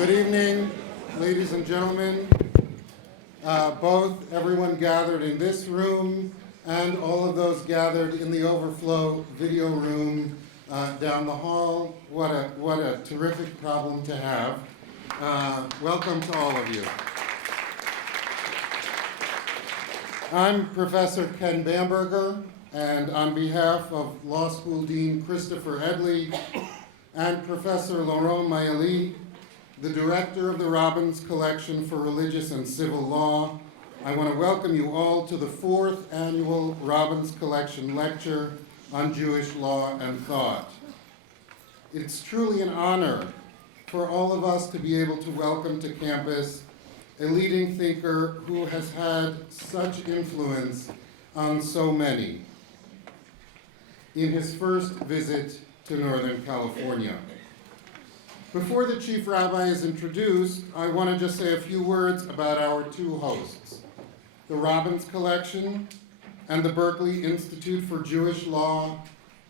Good evening, ladies and gentlemen, both everyone gathered in this room and all of those gathered in the overflow video room down the hall. What a terrific problem to have. Welcome to all of you. I'm Professor Ken Bamberger, and on behalf of Law School Dean Christopher Edley and Professor Laurent Mailly, the director of the Robbins Collection for Religious and Civil Law, I want to welcome you all to the 4th annual Robbins Collection Lecture on Jewish Law and Thought. It's truly an honor for all of us to be able to welcome to campus a leading thinker who has had such influence on so many in his first visit to Northern California. Before the Chief Rabbi is introduced, I want to just say a few words about our two hosts, the Robbins Collection and the Berkeley Institute for Jewish Law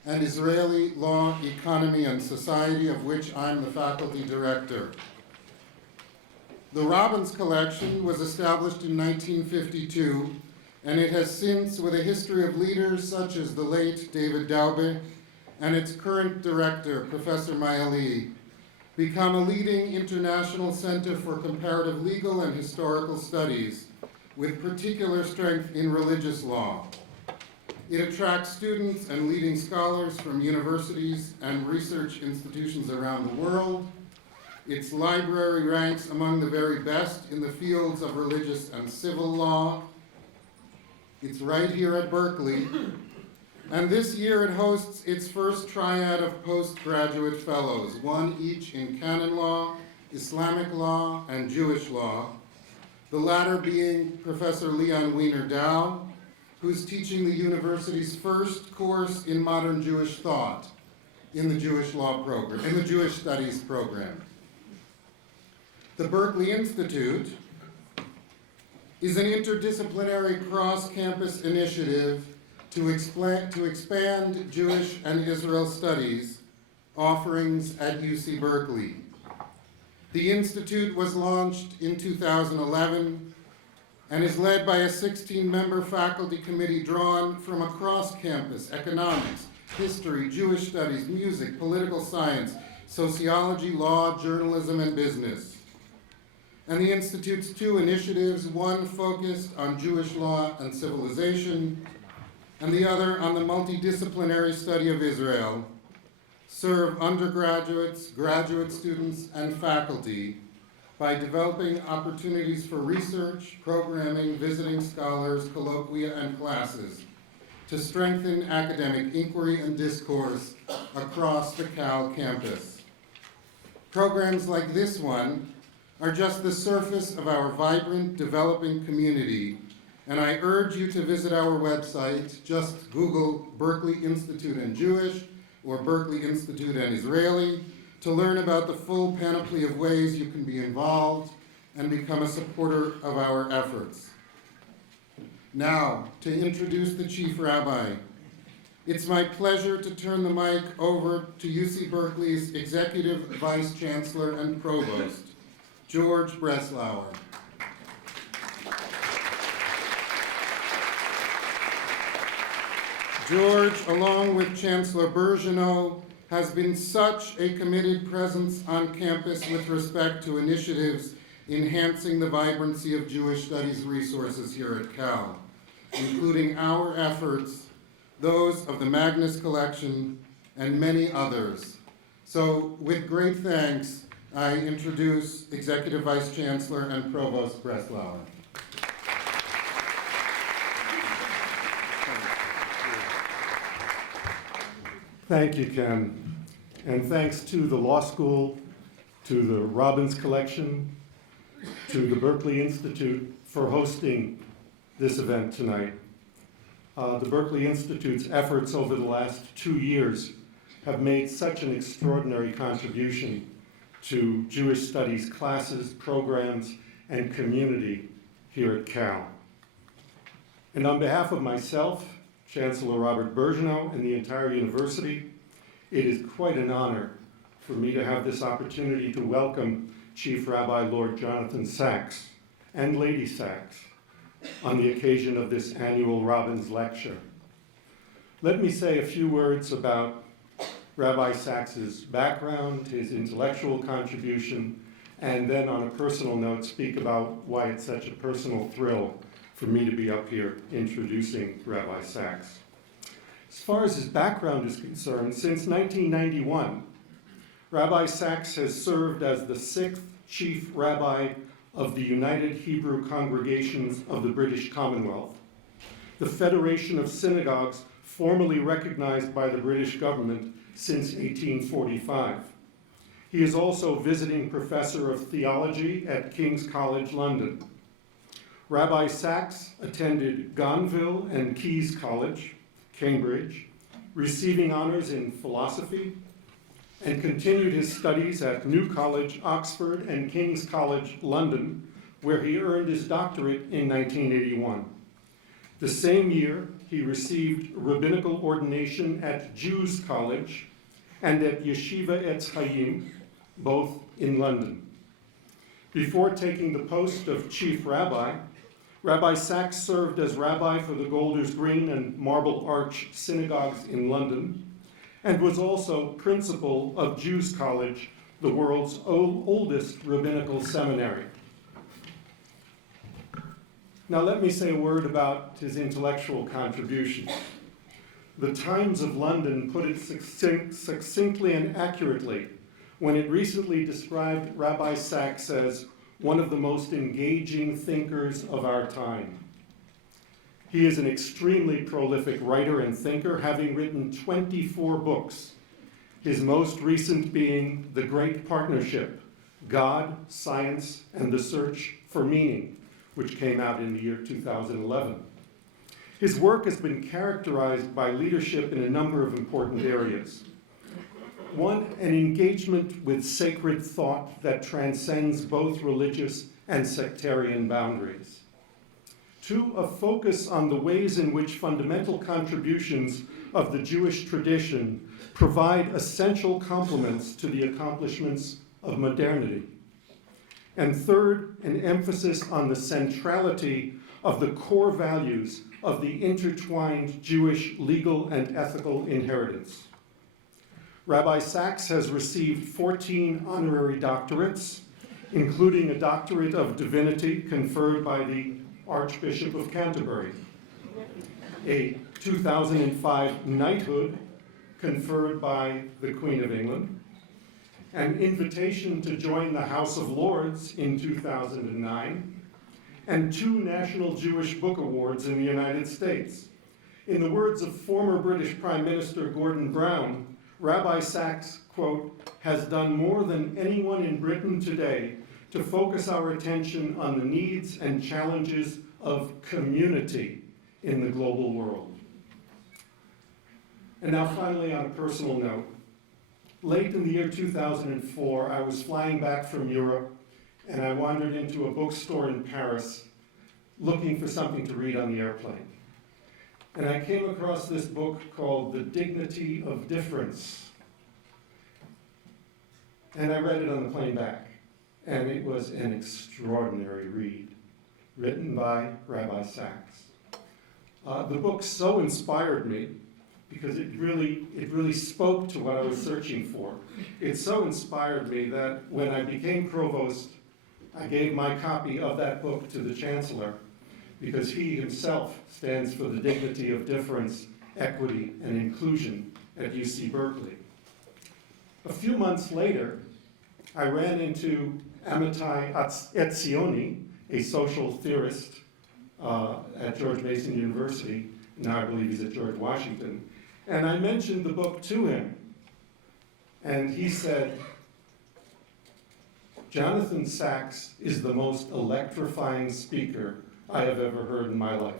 and Israeli Law, Economy, and Society, of which I'm the faculty director. The Robbins Collection was established in 1952, and it has since, with a history of leaders such as the late David Daube and its current director, Professor Mailly, become a leading international center for comparative legal and historical studies, with particular strength in religious law. It attracts students and leading scholars from universities and research institutions around the world. Its library ranks among the very best in the fields of religious and civil law. It's right here at Berkeley. And this year it hosts its first triad of postgraduate fellows, one each in canon law, Islamic law, and Jewish law, the latter being Professor Leon Wiener-Dow, who's teaching the university's first course in modern Jewish thought in the Jewish law program, in the Jewish studies program. The Berkeley Institute is an interdisciplinary cross-campus initiative to expand Jewish and Israel studies offerings at UC Berkeley. The Institute was launched in 2011 and is led by a 16-member faculty committee drawn from across campus: economics, history, Jewish studies, music, political science, sociology, law, journalism, and business. And the Institute's two initiatives, one focused on Jewish law and civilization, and the other on the multidisciplinary study of Israel, serve undergraduates, graduate students, and faculty by developing opportunities for research, programming, visiting scholars, colloquia, and classes to strengthen academic inquiry and discourse across the Cal campus. Programs like this one are just the surface of our vibrant, developing community, and I urge you to visit our website. Just Google Berkeley Institute and Jewish or Berkeley Institute and Israeli to learn about the full panoply of ways you can be involved and become a supporter of our efforts. Now, to introduce the Chief Rabbi, it's my pleasure to turn the mic over to UC Berkeley's Executive Vice Chancellor and Provost, George Breslauer. George, along with Chancellor Bergeneau, has been such a committed presence on campus with respect to initiatives enhancing the vibrancy of Jewish studies resources here at Cal, including our efforts, those of the Magnus Collection, and many others. So, with great thanks, I introduce Executive Vice Chancellor and Provost Breslauer. Thank you, Ken. And thanks to the Law School, to the Robbins Collection, to the Berkeley Institute for hosting this event tonight. The Berkeley Institute's efforts over the last 2 years have made such an extraordinary contribution to Jewish studies classes, programs, and community here at Cal. And on behalf of myself, Chancellor Robert Bergeneau, and the entire university, it is quite an honor for me to have this opportunity to welcome Chief Rabbi Lord Jonathan Sacks and Lady Sacks on the occasion of this annual Robbins lecture. Let me say a few words about Rabbi Sacks's background, his intellectual contribution, and then on a personal note speak about why it's such a personal thrill for me to be up here introducing Rabbi Sacks. As far as his background is concerned, since 1991, Rabbi Sacks has served as the 6th Chief Rabbi of the United Hebrew Congregations of the British Commonwealth, the Federation of Synagogues formally recognized by the British government since 1845. He is also visiting professor of theology at King's College London. Rabbi Sacks attended Gonville and Caius College, Cambridge, receiving honors in philosophy, and continued his studies at New College, Oxford, and King's College London, where he earned his doctorate in 1981. The same year, he received rabbinical ordination at Jews College and at Yeshiva Etz Chaim, both in London. Before taking the post of Chief Rabbi, Rabbi Sacks served as rabbi for the Golders Green and Marble Arch synagogues in London, and was also principal of Jews College, the world's oldest rabbinical seminary. Now let me say a word about his intellectual contributions. The Times of London put it succinctly and accurately when it recently described Rabbi Sacks as one of the most engaging thinkers of our time. He is an extremely prolific writer and thinker, having written 24 books, his most recent being The Great Partnership, God, Science, and the Search for Meaning, which came out in the year 2011. His work has been characterized by leadership in a number of important areas. One, an engagement with sacred thought that transcends both religious and sectarian boundaries. Two, a focus on the ways in which fundamental contributions of the Jewish tradition provide essential complements to the accomplishments of modernity. And third, an emphasis on the centrality of the core values of the intertwined Jewish legal and ethical inheritance. Rabbi Sacks has received 14 honorary doctorates, including a doctorate of divinity conferred by the Archbishop of Canterbury, a 2005 knighthood conferred by the Queen of England, an invitation to join the House of Lords in 2009, and 2 National Jewish Book Awards in the United States. In the words of former British Prime Minister Gordon Brown, Rabbi Sacks, quote, has done more than anyone in Britain today to focus our attention on the needs and challenges of community in the global world. And now finally, on a personal note, late in the year 2004, I was flying back from Europe, and I wandered into a bookstore in Paris looking for something to read on the airplane. And I came across this book called The Dignity of Difference. And I read it on the plane back. And it was an extraordinary read, written by Rabbi Sacks. The book so inspired me because it really spoke to what I was searching for. It so inspired me that when I became provost, I gave my copy of that book to the chancellor, because he himself stands for the dignity of difference, equity, and inclusion at UC Berkeley. A few months later, I ran into Amitai Etzioni, a social theorist at George Mason University. Now I believe he's at George Washington. And I mentioned the book to him. And he said, Jonathan Sacks is the most electrifying speaker I have ever heard in my life.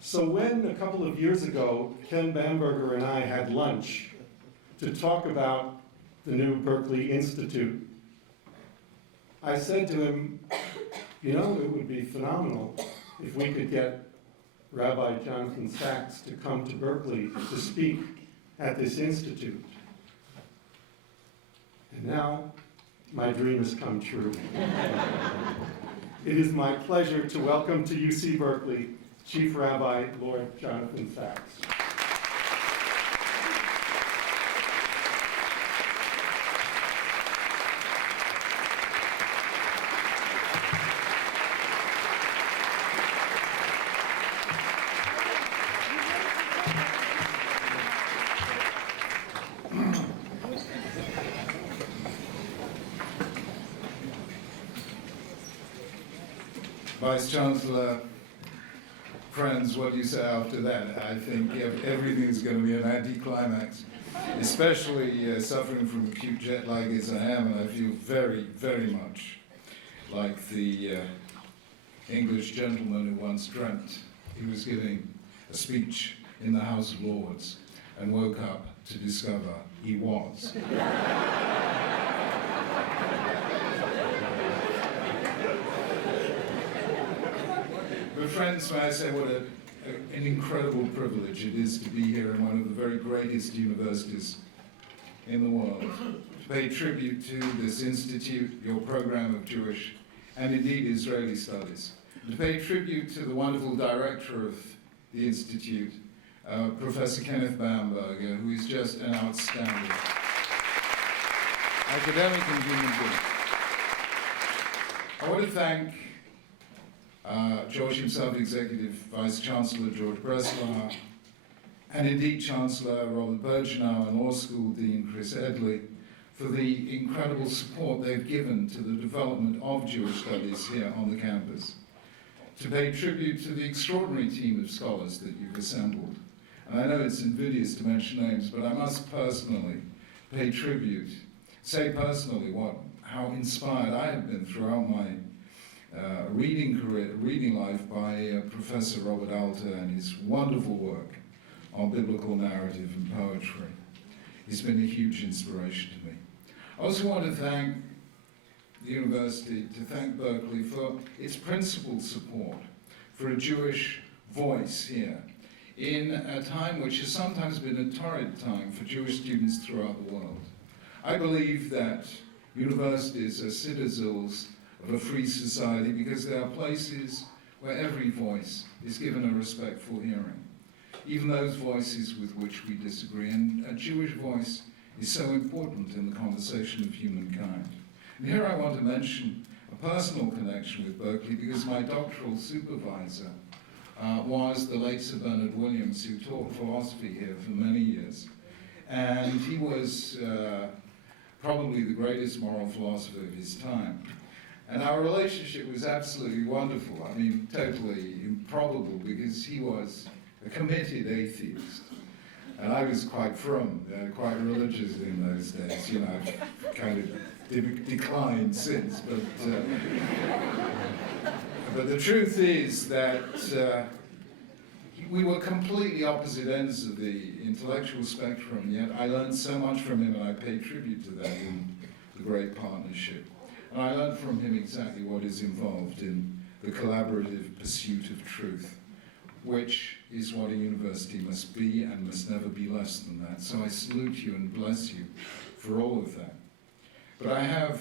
So when, a couple of years ago, Ken Bamberger and I had lunch to talk about the new Berkeley Institute, I said to him, you know, it would be phenomenal if we could get Rabbi Jonathan Sacks to come to Berkeley to speak at this institute. And now, my dream has come true. It is my pleasure to welcome to UC Berkeley Chief Rabbi Lord Jonathan Sachs. Vice-Chancellor, friends, what do you say after that? I think everything's going to be an anticlimax, especially suffering from acute jet lag as I am, and I feel very, very much like the English gentleman who once dreamt he was giving a speech in the House of Lords and woke up to discover he was. But friends, may I say what an incredible privilege it is to be here in one of the very greatest universities in the world, to pay tribute to this institute, your program of Jewish and indeed Israeli studies, to pay tribute to the wonderful director of the institute, Professor Kenneth Bamberger, who is just an outstanding academic and human being. I want to thank George himself, Executive Vice-Chancellor George Breslau, and indeed Chancellor Robert Bergenau and Law School Dean Chris Edley for the incredible support they've given to the development of Jewish studies here on the campus. To pay tribute to the extraordinary team of scholars that you've assembled. And I know it's invidious to mention names, but I must personally pay tribute, say personally how inspired I have been throughout my reading life by Professor Robert Alter and his wonderful work on biblical narrative and poetry. He's been a huge inspiration to me. I also want to thank the university, to thank Berkeley for its principled support for a Jewish voice here in a time which has sometimes been a torrid time for Jewish students throughout the world. I believe that universities are citadels of a free society because they are places where every voice is given a respectful hearing, even those voices with which we disagree. And a Jewish voice is so important in the conversation of humankind. And here I want to mention a personal connection with Berkeley because my doctoral supervisor was the late Sir Bernard Williams, who taught philosophy here for many years. And he was probably the greatest moral philosopher of his time. And our relationship was absolutely wonderful. I mean, totally improbable because he was a committed atheist. And I was quite frum, quite religious in those days. You know, I've kind of declined since. But the truth is that we were completely opposite ends of the intellectual spectrum, yet I learned so much from him and I pay tribute to that in the great partnership. And I learned from him exactly what is involved in the collaborative pursuit of truth, which is what a university must be and must never be less than that. So I salute you and bless you for all of that. But I have,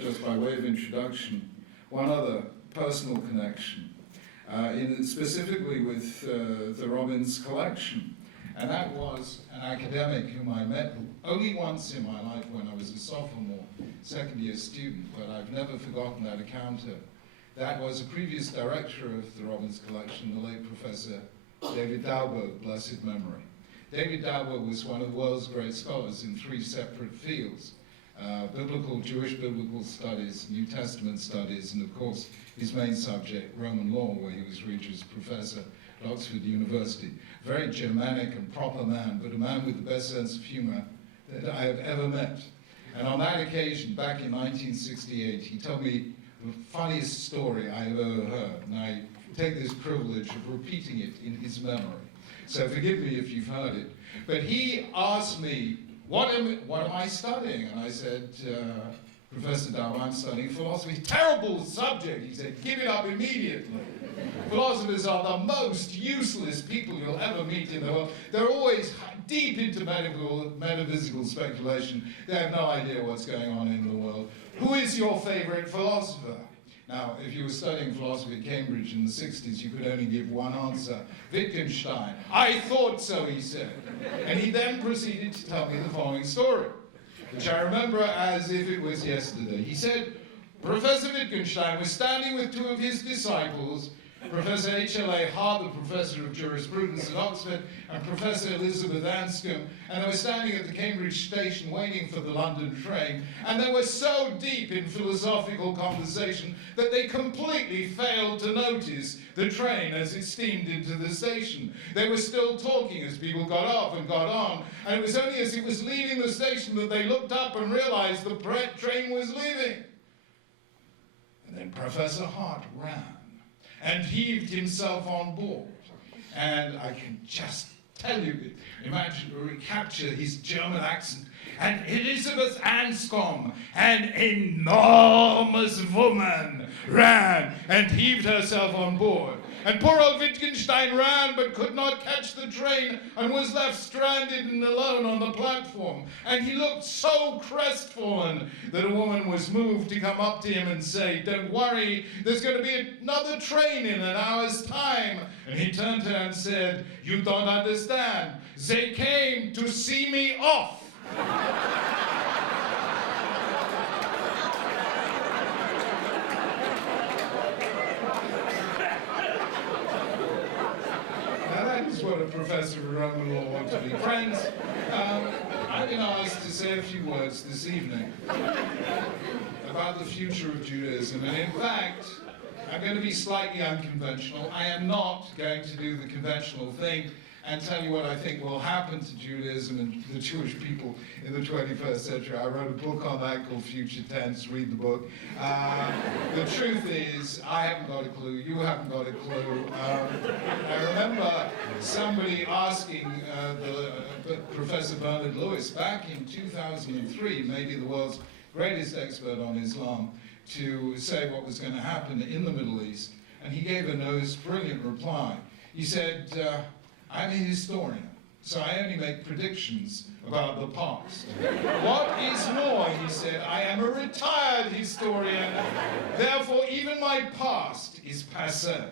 just by way of introduction, one other personal connection, specifically with the Robbins collection. And that was an academic whom I met only once in my life when I was a sophomore, second-year student, but I've never forgotten that encounter. That was a previous director of the Robbins collection, the late Professor David Dauber, blessed memory. David Dauber was one of the world's great scholars in three separate fields: Jewish biblical studies, New Testament studies, and of course his main subject, Roman law, where he was Regius Professor at Oxford University. Very Germanic and proper man, but a man with the best sense of humor that I have ever met. And on that occasion, back in 1968, he told me the funniest story I have ever heard, and I take this privilege of repeating it in his memory. So forgive me if you've heard it. But he asked me, what am I studying? And I said, Professor Dow, I'm studying philosophy. Terrible subject, he said, give it up immediately. Philosophers are the most useless people you'll ever meet in the world. They're always deep into metaphysical speculation. They have no idea what's going on in the world. Who is your favorite philosopher? Now, if you were studying philosophy at Cambridge in the 60s, you could only give one answer. Wittgenstein. I thought so, he said. And he then proceeded to tell me the following story, which I remember as if it was yesterday. He said, Professor Wittgenstein was standing with two of his disciples, Professor H.L.A. Hart, the professor of jurisprudence at Oxford, and Professor Elizabeth Anscombe, and they were standing at the Cambridge station waiting for the London train, and they were so deep in philosophical conversation that they completely failed to notice the train as it steamed into the station. They were still talking as people got off and got on, and it was only as it was leaving the station that they looked up and realized the train was leaving. And then Professor Hart ran and heaved himself on board. And I can just tell you, imagine, recapture his German accent. And Elizabeth Anscombe, an enormous woman, ran and heaved herself on board. And poor old Wittgenstein ran but could not catch the train and was left stranded and alone on the platform. And he looked so crestfallen that a woman was moved to come up to him and say, don't worry, there's going to be another train in an hour's time. And he turned to her and said, you don't understand. They came to see me off. What a professor of Roman law wants to be. Friends, I've been asked to say a few words this evening about the future of Judaism, and in fact, I'm going to be slightly unconventional. I am not going to do the conventional thing and tell you what I think will happen to Judaism and the Jewish people in the 21st century. I wrote a book on that called Future Tense. Read the book. The truth is, I haven't got a clue. You haven't got a clue. I remember somebody asking Professor Bernard Lewis back in 2003, maybe the world's greatest expert on Islam, to say what was going to happen in the Middle East. And he gave a most brilliant reply. He said, I'm a historian, so I only make predictions about the past. What is more, he said, I am a retired historian, therefore even my past is passé.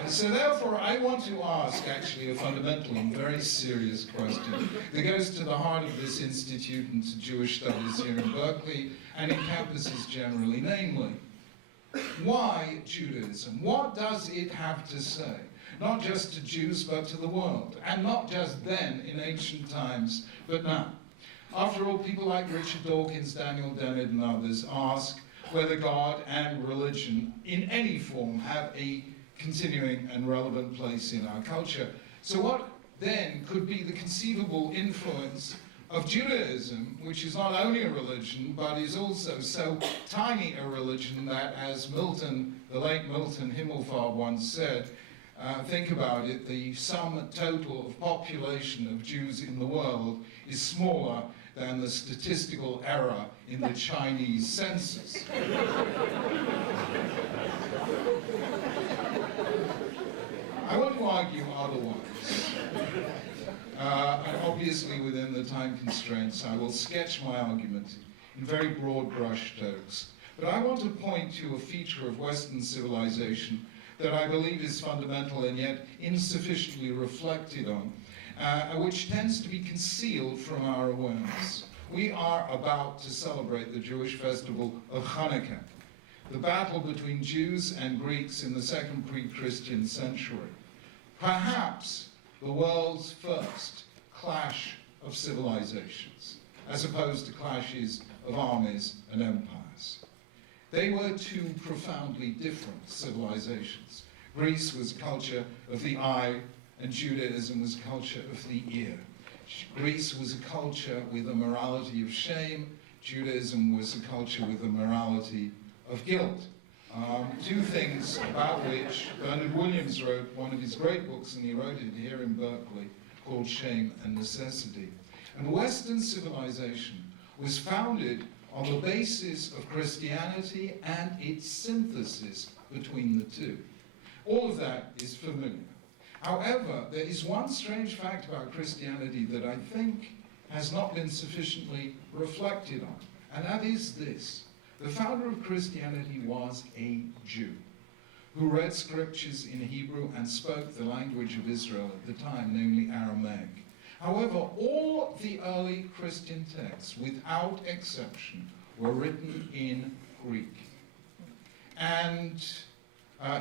And so therefore I want to ask actually a fundamental and very serious question that goes to the heart of this institute and to Jewish studies here in Berkeley and in campuses generally, namely, why Judaism? What does it have to say? Not just to Jews, but to the world. And not just then, in ancient times, but now. After all, people like Richard Dawkins, Daniel Dennett, and others ask whether God and religion, in any form, have a continuing and relevant place in our culture. So what then could be the conceivable influence of Judaism, which is not only a religion, but is also so tiny a religion that, as Milton, the late Milton Himmelfarb once said, think about it, the sum total of population of Jews in the world is smaller than the statistical error in the Chinese census. I want to argue otherwise. And obviously within the time constraints, I will sketch my argument in very broad brushstrokes. But I want to point to a feature of Western civilization that I believe is fundamental and yet insufficiently reflected on, which tends to be concealed from our awareness. We are about to celebrate the Jewish festival of Hanukkah, the battle between Jews and Greeks in the second pre-Christian century. Perhaps the world's first clash of civilizations, as opposed to clashes of armies and empires. They were two profoundly different civilizations. Greece was a culture of the eye, and Judaism was a culture of the ear. Greece was a culture with a morality of shame. Judaism was a culture with a morality of guilt. Two things about which Bernard Williams wrote one of his great books, and he wrote it here in Berkeley, called Shame and Necessity. And Western civilization was founded on the basis of Christianity and its synthesis between the two. All of that is familiar. However, there is one strange fact about Christianity that I think has not been sufficiently reflected on, and that is this. The founder of Christianity was a Jew who read scriptures in Hebrew and spoke the language of Israel at the time, namely Aramaic. However, all the early Christian texts, without exception, were written in Greek. And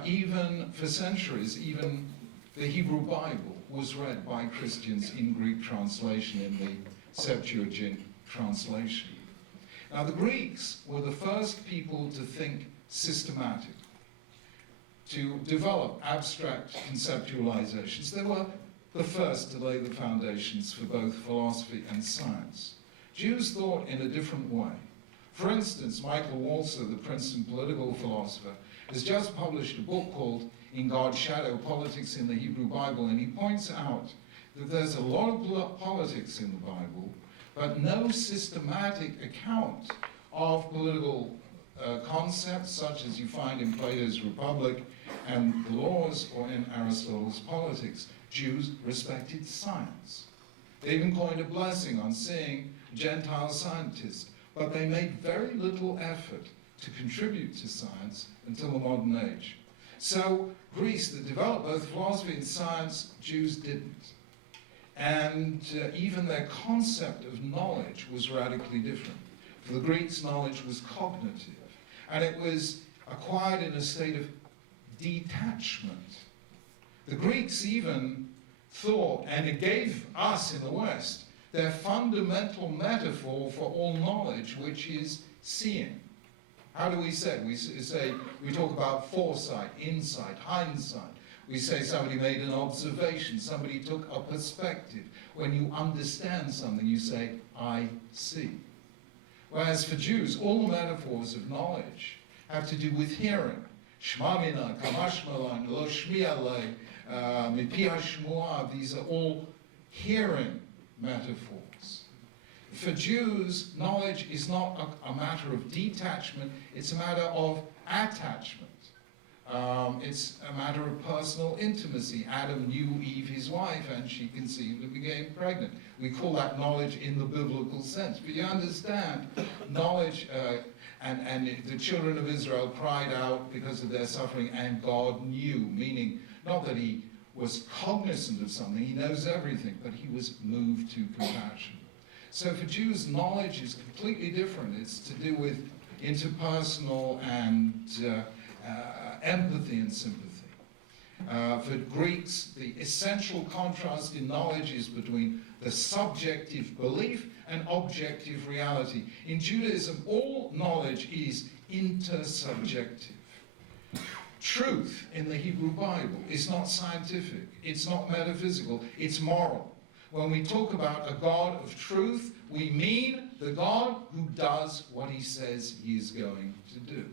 even for centuries, even the Hebrew Bible was read by Christians in Greek translation, in the Septuagint translation. Now, the Greeks were the first people to think systematically, to develop abstract conceptualizations. They were the first to lay the foundations for both philosophy and science. Jews thought in a different way. For instance, Michael Walzer, the Princeton political philosopher, has just published a book called In God's Shadow, Politics in the Hebrew Bible, and he points out that there's a lot of politics in the Bible, but no systematic account of political concepts such as you find in Plato's Republic and the Laws or in Aristotle's Politics. Jews respected science. They even coined a blessing on seeing Gentile scientists, but they made very little effort to contribute to science until the modern age. So Greece, that developed both philosophy and science, Jews didn't. And even their concept of knowledge was radically different. For the Greeks, knowledge was cognitive, and it was acquired in a state of detachment. The Greeks even thought, and it gave us in the West, their fundamental metaphor for all knowledge, which is seeing. How do we say it? We talk about foresight, insight, hindsight. We say somebody made an observation, somebody took a perspective. When you understand something, you say, I see. Whereas for Jews, all the metaphors of knowledge have to do with hearing. Shma mina, kamashmalan, lo shmi'alei, mipi hashmuah, these are all hearing metaphors. For Jews, knowledge is not a matter of detachment, it's a matter of attachment. It's a matter of personal intimacy. Adam knew Eve, his wife, and she conceived and became pregnant. We call that knowledge in the biblical sense. But you understand, knowledge, and the children of Israel cried out because of their suffering, and God knew, meaning not that he was cognizant of something, he knows everything, but he was moved to compassion. So for Jews, knowledge is completely different. It's to do with interpersonal and empathy and sympathy. For Greeks, the essential contrast in knowledge is between the subjective belief and objective reality. In Judaism, all knowledge is intersubjective. Truth in the Hebrew Bible is not scientific, it's not metaphysical, it's moral. When we talk about a God of truth, we mean the God who does what he says he is going to do.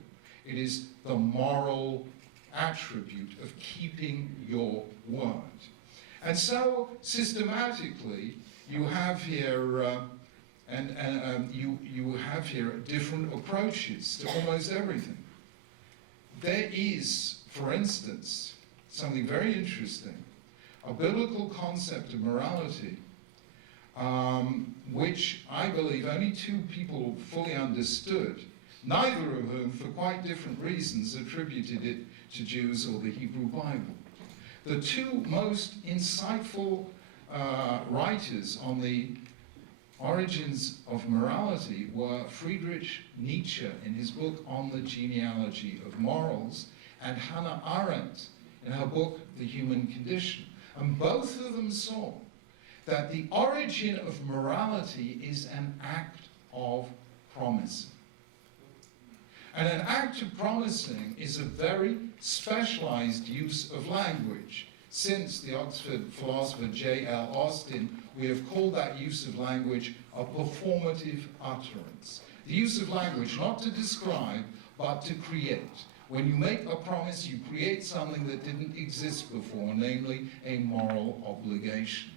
It is the moral attribute of keeping your word. And so, systematically, you have here, you have here different approaches to almost everything. There is, for instance, something very interesting, a biblical concept of morality, which I believe only two people fully understood, neither of whom, for quite different reasons, attributed it to Jews or the Hebrew Bible. The two most insightful writers on the origins of morality were Friedrich Nietzsche in his book On the Genealogy of Morals, and Hannah Arendt in her book The Human Condition. And both of them saw that the origin of morality is an act of promising. And an act of promising is a very specialized use of language. Since the Oxford philosopher J.L. Austin, we have called that use of language a performative utterance. The use of language not to describe, but to create. When you make a promise, you create something that didn't exist before, namely a moral obligation.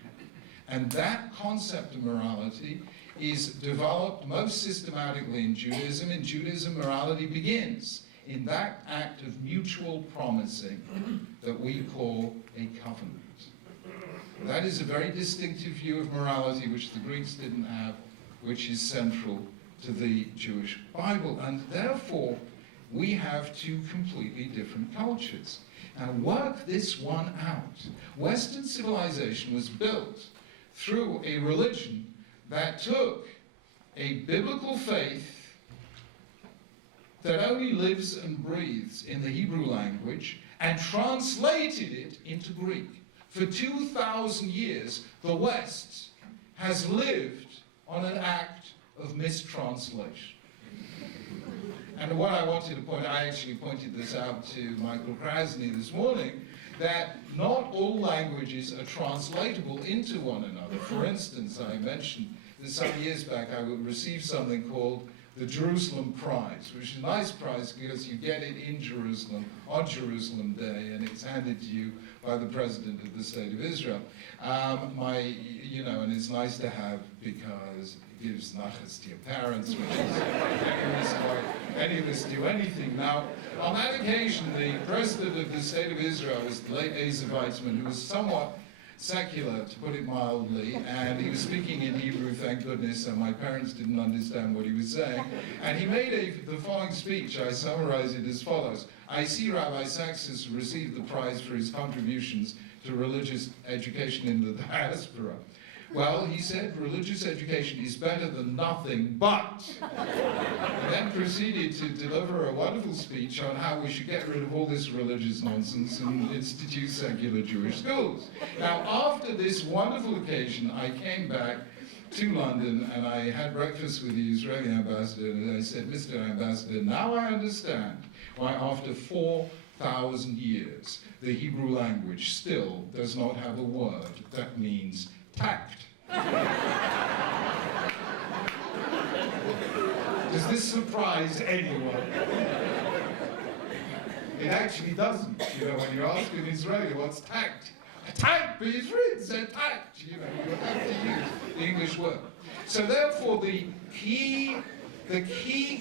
And that concept of morality is developed most systematically in Judaism. In Judaism, morality begins in that act of mutual promising that we call a covenant. That is a very distinctive view of morality which the Greeks didn't have, which is central to the Jewish Bible. And therefore, we have two completely different cultures. And work this one out. Western civilization was built through a religion that took a biblical faith that only lives and breathes in the Hebrew language and translated it into Greek. For 2,000 years, the West has lived on an act of mistranslation. And what I wanted to point out, I actually pointed this out to Michael Krasny this morning, that not all languages are translatable into one another. For instance, I mentioned that some years back I received something called the Jerusalem Prize, which is a nice prize because you get it in Jerusalem on Jerusalem Day, and it's handed to you by the President of the State of Israel. And it's nice to have because it gives nachas to your parents, which is why any of us do anything. Now, on that occasion, the President of the State of Israel was the late Asa Weizmann, who was somewhat secular, to put it mildly, and he was speaking in Hebrew, thank goodness, and my parents didn't understand what he was saying. And he made the following speech. I summarize it as follows. I see Rabbi Sachs has received the prize for his contributions to religious education in the diaspora. Well, he said, religious education is better than nothing, but... and then proceeded to deliver a wonderful speech on how we should get rid of all this religious nonsense and institute secular Jewish schools. Now, after this wonderful occasion, I came back to London and I had breakfast with the Israeli ambassador, and I said, Mr. Ambassador, now I understand why after 4,000 years, the Hebrew language still does not have a word that means tact. Does this surprise anyone? It actually doesn't. When you ask an Israeli, what's tact? Tact, but it's written, so tact. You have to use the English word. So therefore, the key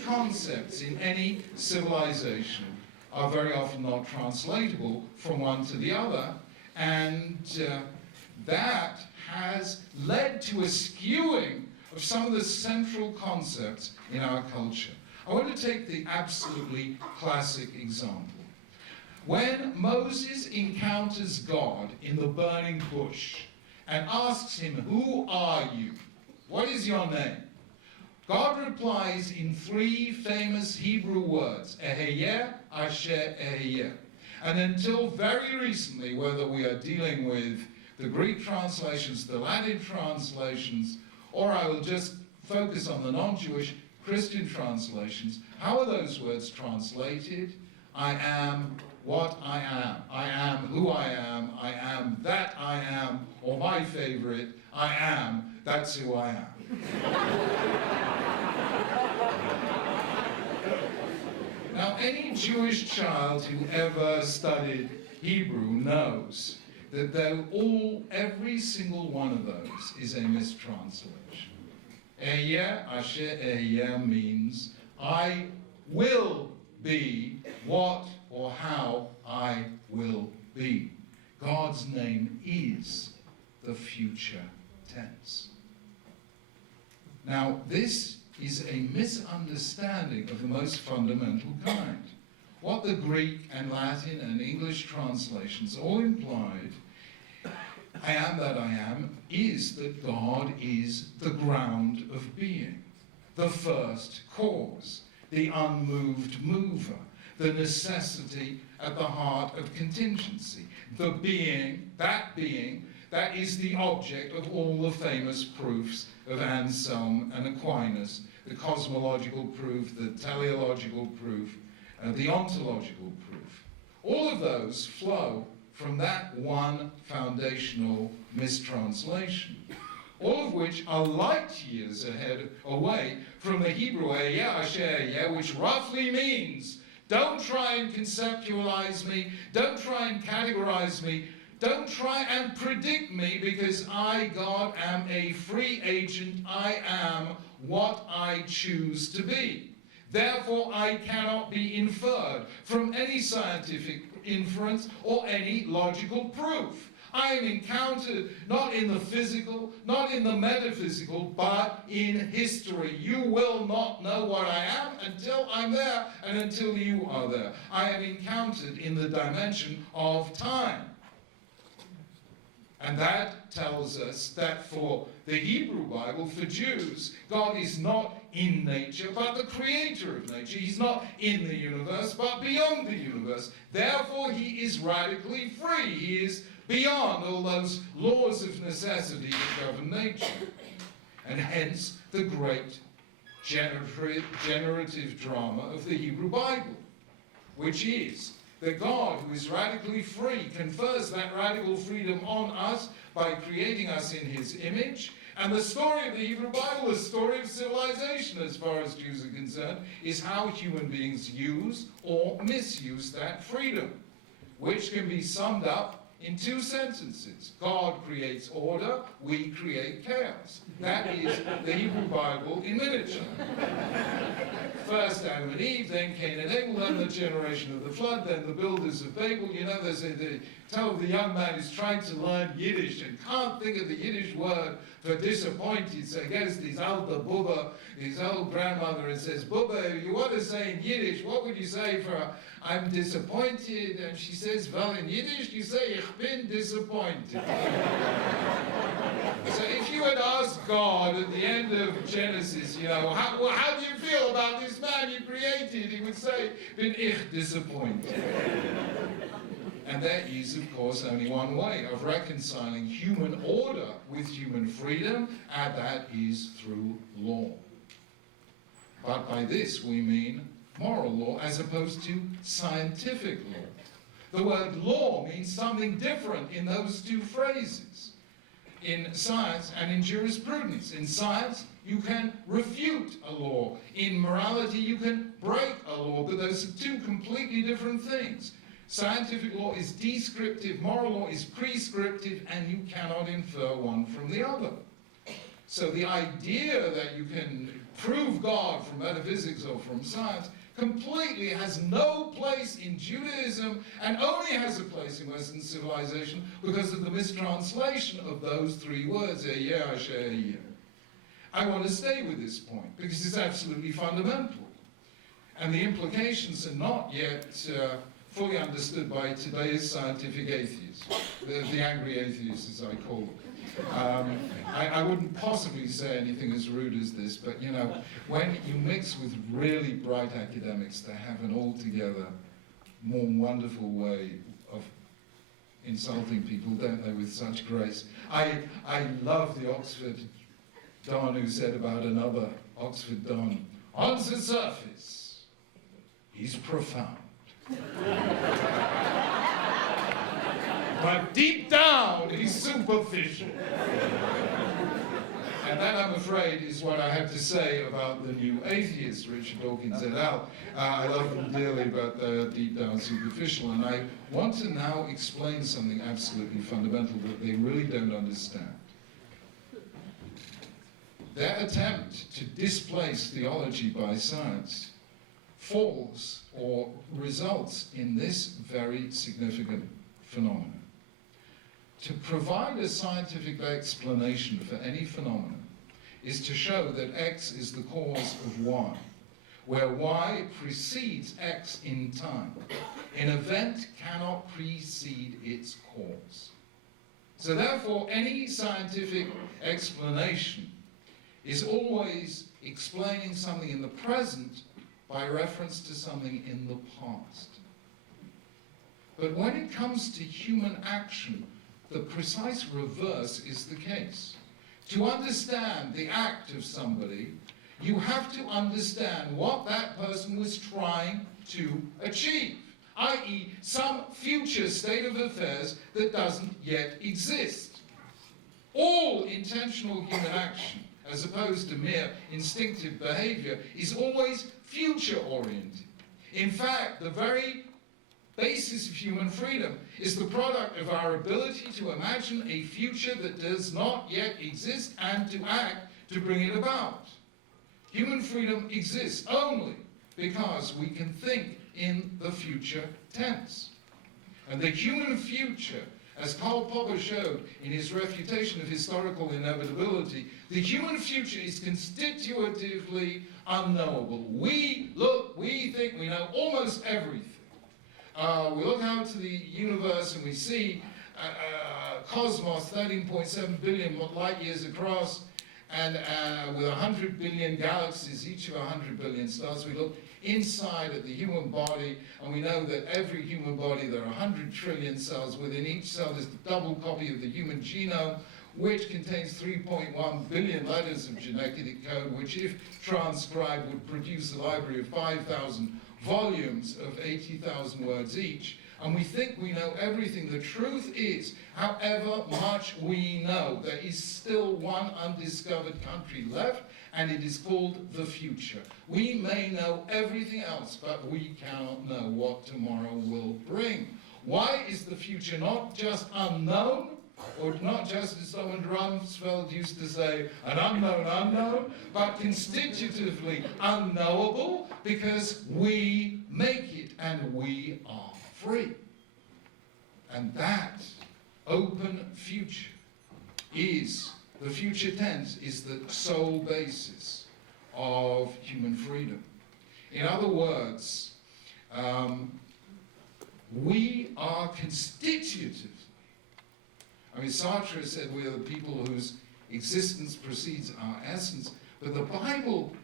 concepts in any civilization are very often not translatable from one to the other, and that has led to a skewing of some of the central concepts in our culture. I want to take the absolutely classic example. When Moses encounters God in the burning bush and asks him, "Who are you? What is your name?" God replies in three famous Hebrew words, Eheyeh, Asher, Eheyeh. And until very recently, whether we are dealing with the Greek translations, the Latin translations, or I will just focus on the non-Jewish Christian translations, how are those words translated? I am what I am who I am that I am, or my favorite, I am, that's who I am. Now, any Jewish child who ever studied Hebrew knows that every single one of those is a mistranslation. Eheyeh, Asher Eheyeh means I will be what or how I will be. God's name is the future tense. Now, this is a misunderstanding of the most fundamental kind. What the Greek and Latin and English translations all implied, I am that I am, is that God is the ground of being, the first cause, the unmoved mover, the necessity at the heart of contingency, the being that is the object of all the famous proofs of Anselm and Aquinas, the cosmological proof, the teleological proof, the ontological proof. All of those flow from that one foundational mistranslation, all of which are light years away from the Hebrew Eheyeh, Asher Eheyeh, which roughly means, don't try and conceptualize me, don't try and categorize me, Don't try and predict me, because I, God, am a free agent. I am what I choose to be. Therefore, I cannot be inferred from any scientific inference or any logical proof. I am encountered not in the physical, not in the metaphysical, but in history. You will not know what I am until I'm there and until you are there. I am encountered in the dimension of time. And that tells us that for the Hebrew Bible, for Jews, God is not in nature, but the creator of nature. He's not in the universe, but beyond the universe. Therefore, he is radically free. He is beyond all those laws of necessity that govern nature. And hence, the great generative drama of the Hebrew Bible, which is that God, who is radically free, confers that radical freedom on us by creating us in his image. And the story of the Hebrew Bible, the story of civilization, as far as Jews are concerned, is how human beings use or misuse that freedom, which can be summed up in two sentences. God creates order, we create chaos. That is the Hebrew Bible in miniature. First Adam and Eve, then Cain and Abel, then the generation of the flood, then the builders of Babel. You know, there's the tell of the young man who's trying to learn Yiddish and can't think of the Yiddish word for disappointed. So he goes to his older Bubba, his old grandmother, and says, Bubba, you want to say in Yiddish, what would you say for I'm disappointed? And she says, well, in Yiddish you say, ich bin disappointed. So if you had asked God at the end of Genesis, you know, how do you feel about this man you created? He would say, bin ich disappointed. And there is, of course, only one way of reconciling human order with human freedom, and that is through law. But by this we mean moral law as opposed to scientific law. The word law means something different in those two phrases, in science and in jurisprudence. In science, you can refute a law. In morality, you can break a law, but those are two completely different things. Scientific law is descriptive, moral law is prescriptive, and you cannot infer one from the other. So the idea that you can prove God from metaphysics or from science completely has no place in Judaism and only has a place in Western civilization because of the mistranslation of those three words, I want to stay with this point because it's absolutely fundamental. And the implications are not yet fully understood by today's scientific atheists, the angry atheists as I call them. I wouldn't possibly say anything as rude as this, but you know, when you mix with really bright academics, they have an altogether more wonderful way of insulting people, don't they, with such grace. I love the Oxford Don who said about another Oxford Don, on the surface, he's profound. But deep down, he's superficial. And that, I'm afraid, is what I have to say about the new atheists, Richard Dawkins et al. I love them dearly, but they're deep down superficial. And I want to now explain something absolutely fundamental that they really don't understand. Their attempt to displace theology by science falls or results in this very significant phenomenon. To provide a scientific explanation for any phenomenon is to show that X is the cause of Y, where Y precedes X in time. An event cannot precede its cause. So therefore, any scientific explanation is always explaining something in the present by reference to something in the past. But when it comes to human action, the precise reverse is the case. To understand the act of somebody, you have to understand what that person was trying to achieve, i.e., some future state of affairs that doesn't yet exist. All intentional human action, as opposed to mere instinctive behavior, is always future-oriented. In fact, the very basis of human freedom is the product of our ability to imagine a future that does not yet exist and to act to bring it about. Human freedom exists only because we can think in the future tense. And the human future, as Karl Popper showed in his refutation of historical inevitability, the human future is constitutively unknowable. We think we know almost everything. We look out to the universe and we see cosmos 13.7 billion light years across, and with 100 billion galaxies, each of 100 billion stars. We look inside at the human body, and we know that every human body, there are 100 trillion cells. Within each cell there's the double copy of the human genome, which contains 3.1 billion letters of genetic code, which if transcribed would produce a library of 5,000 volumes of 80,000 words each. And we think we know everything. The truth is, however much we know, there is still one undiscovered country left, and it is called the future. We may know everything else, but we cannot know what tomorrow will bring. Why is the future not just unknown, or not just, as Norman Rumsfeld used to say, an unknown unknown, but constitutively unknowable? Because we make it, and we are free. And that open future is, the future tense, is the sole basis of human freedom. In other words, we are constitutive. I mean, Sartre said we are the people whose existence precedes our essence, but the Bible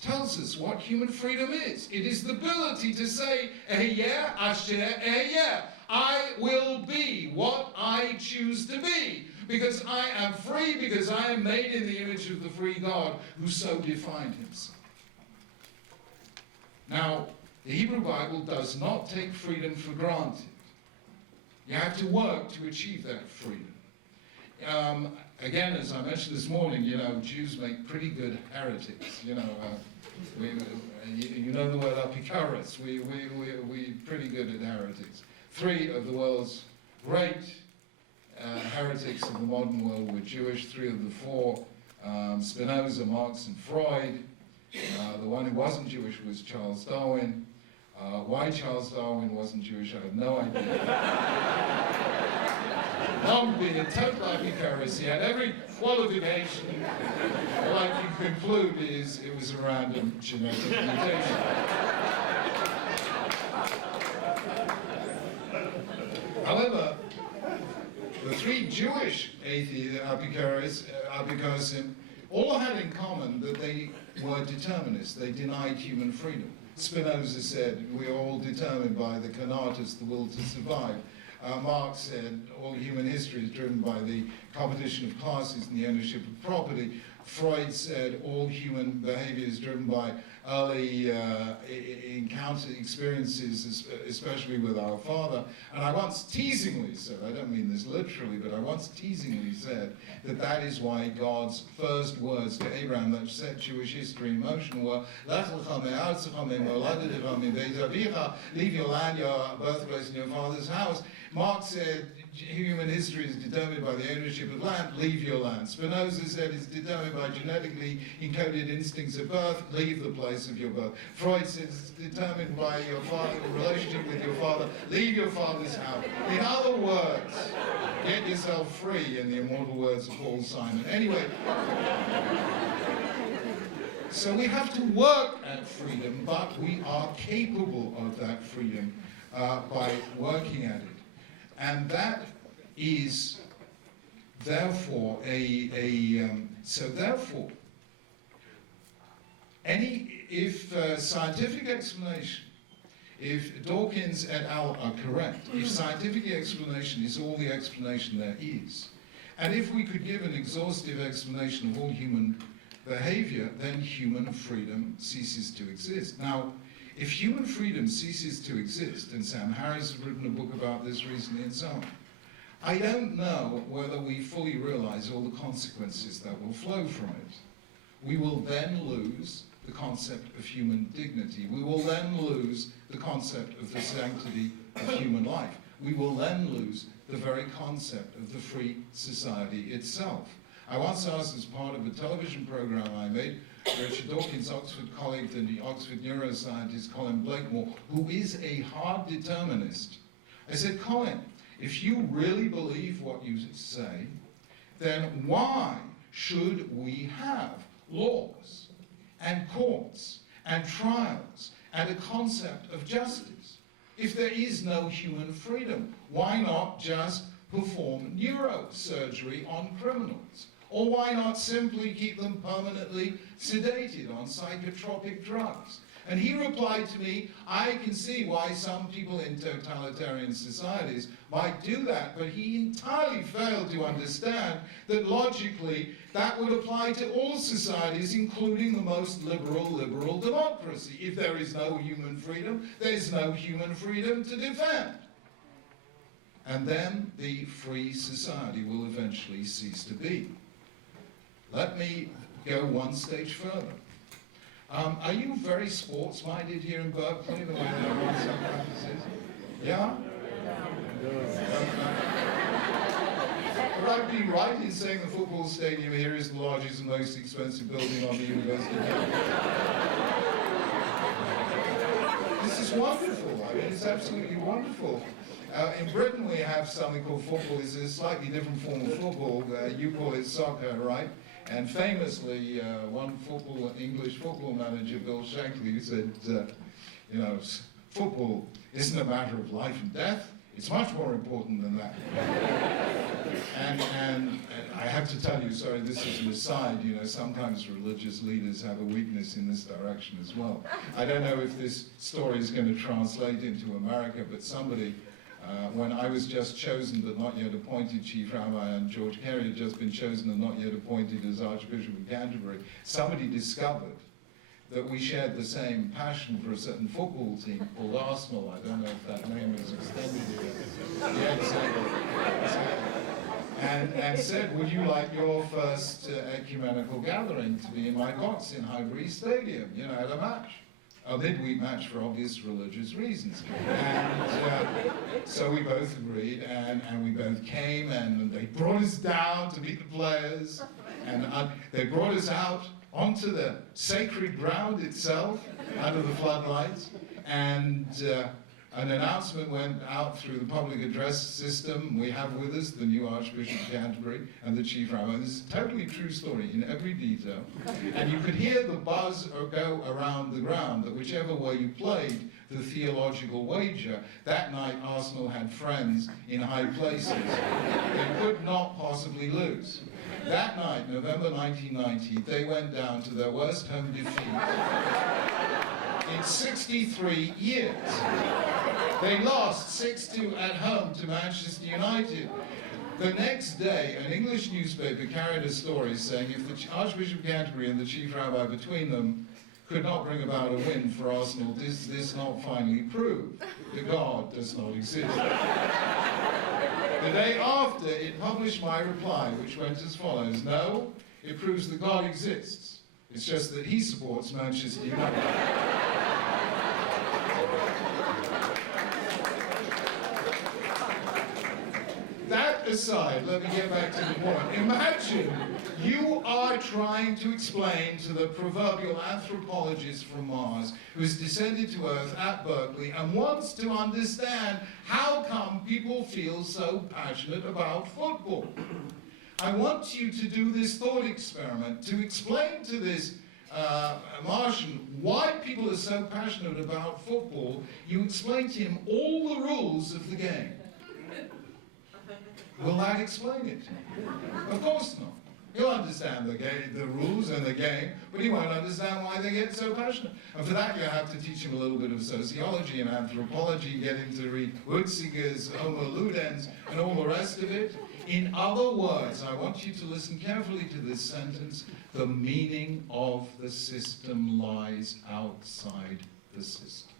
tells us what human freedom is. It is the ability to say, Ehyeh asher ehyeh. I will be what I choose to be, because I am free, because I am made in the image of the free God who so defined himself. Now, the Hebrew Bible does not take freedom for granted. You have to work to achieve that freedom. Again, as I mentioned this morning, Jews make pretty good heretics. You know the word apikaris. We're pretty good at heretics. 3 of the world's great heretics of the modern world were Jewish. 3 of the 4, Spinoza, Marx, and Freud. The one who wasn't Jewish was Charles Darwin. Why Charles Darwin wasn't Jewish, I have no idea. Long being a total apikaris, he had every qualification. All I can conclude is it was a random genetic mutation. However, the 3 Jewish apikaris all had in common that they were determinists. They denied human freedom. Spinoza said, we are all determined by the conatus, the will to survive. Marx said, all human history is driven by the competition of classes and the ownership of property. Freud said, all human behavior is driven by early experiences, especially with our father. And I once teasingly said, I don't mean this literally, but I once teasingly said that that is why God's first words to Abraham that set Jewish history in motion were, leave your land, your birthplace, and your father's house. Marx said, human history is determined by the ownership of land, leave your land. Spinoza said it's determined by genetically encoded instincts of birth, leave the place of your birth. Freud said it's determined by your relationship with your father, leave your father's house. In other words, get yourself free, in the immortal words of Paul Simon. Anyway, so we have to work at freedom, but we are capable of that freedom by working at it. And that is therefore if scientific explanation, if Dawkins et al. Are correct, if scientific explanation is all the explanation there is, and if we could give an exhaustive explanation of all human behavior, then human freedom ceases to exist. Now, if human freedom ceases to exist, and Sam Harris has written a book about this recently and so on, I don't know whether we fully realize all the consequences that will flow from it. We will then lose the concept of human dignity. We will then lose the concept of the sanctity of human life. We will then lose the very concept of the free society itself. I once asked, as part of a television program I made, Richard Dawkins' Oxford colleague, the Oxford neuroscientist Colin Blakemore, who is a hard determinist, I said, Colin, if you really believe what you say, then why should we have laws and courts and trials and a concept of justice? If there is no human freedom, why not just perform neurosurgery on criminals? Or why not simply keep them permanently sedated on psychotropic drugs? And he replied to me, I can see why some people in totalitarian societies might do that, but he entirely failed to understand that logically that would apply to all societies, including the most liberal democracy. If there is no human freedom, there's no human freedom to defend. And then the free society will eventually cease to be. Let me go one stage further. Are you very sports-minded here in Berkeley, the way everyone sometimes is? Yeah? Would I be right in saying the football stadium here is the largest and most expensive building on the university campus? This is wonderful. I mean, it's absolutely wonderful. In Britain, we have something called football. It's a slightly different form of football. You call it soccer, right? And famously, one English football manager, Bill Shankly, said, you know, football isn't a matter of life and death. It's much more important than that. and I have to tell you, sorry, this is an aside, you know, sometimes religious leaders have a weakness in this direction as well. I don't know if this story is going to translate into America, but somebody, when I was just chosen but not yet appointed Chief Rabbi, and George Carey had just been chosen and not yet appointed as Archbishop of Canterbury, somebody discovered that we shared the same passion for a certain football team called Arsenal. I don't know if that name is extended here. Yeah, exactly. And said, would you like your first ecumenical gathering to be in my box in Highbury Stadium, you know, at a match? A midweek match for obvious religious reasons. And so we both agreed, and we both came, and they brought us down to meet the players, and they brought us out onto the sacred ground itself, under the floodlights, and an announcement went out through the public address system. We have with us the new Archbishop of Canterbury and the Chief Rabbi. This is a totally true story in every detail. And you could hear the buzz go around the ground that whichever way you played the theological wager, that night Arsenal had friends in high places. They could not possibly lose. That night, November 1990, they went down to their worst home defeat in 63 years. They lost 6-2 at home to Manchester United. The next day, an English newspaper carried a story saying if the Archbishop of Canterbury and the Chief Rabbi between them could not bring about a win for Arsenal, this not finally proved that God does not exist. The day after, it published my reply, which went as follows: no, it proves that God exists. It's just that he supports Manchester United. That aside, let me get back to the point. Imagine you are trying to explain to the proverbial anthropologist from Mars who has descended to Earth at Berkeley and wants to understand how come people feel so passionate about football. I want you to do this thought experiment to explain to this Martian why people are so passionate about football. You explain to him all the rules of the game. Will that explain it? Of course not. He'll understand the game, the rules and the game, but he won't understand why they get so passionate. And for that, you have to teach him a little bit of sociology and anthropology, get him to read Huitziger's Homo Ludens and all the rest of it. In other words, I want you to listen carefully to this sentence: the meaning of the system lies outside the system.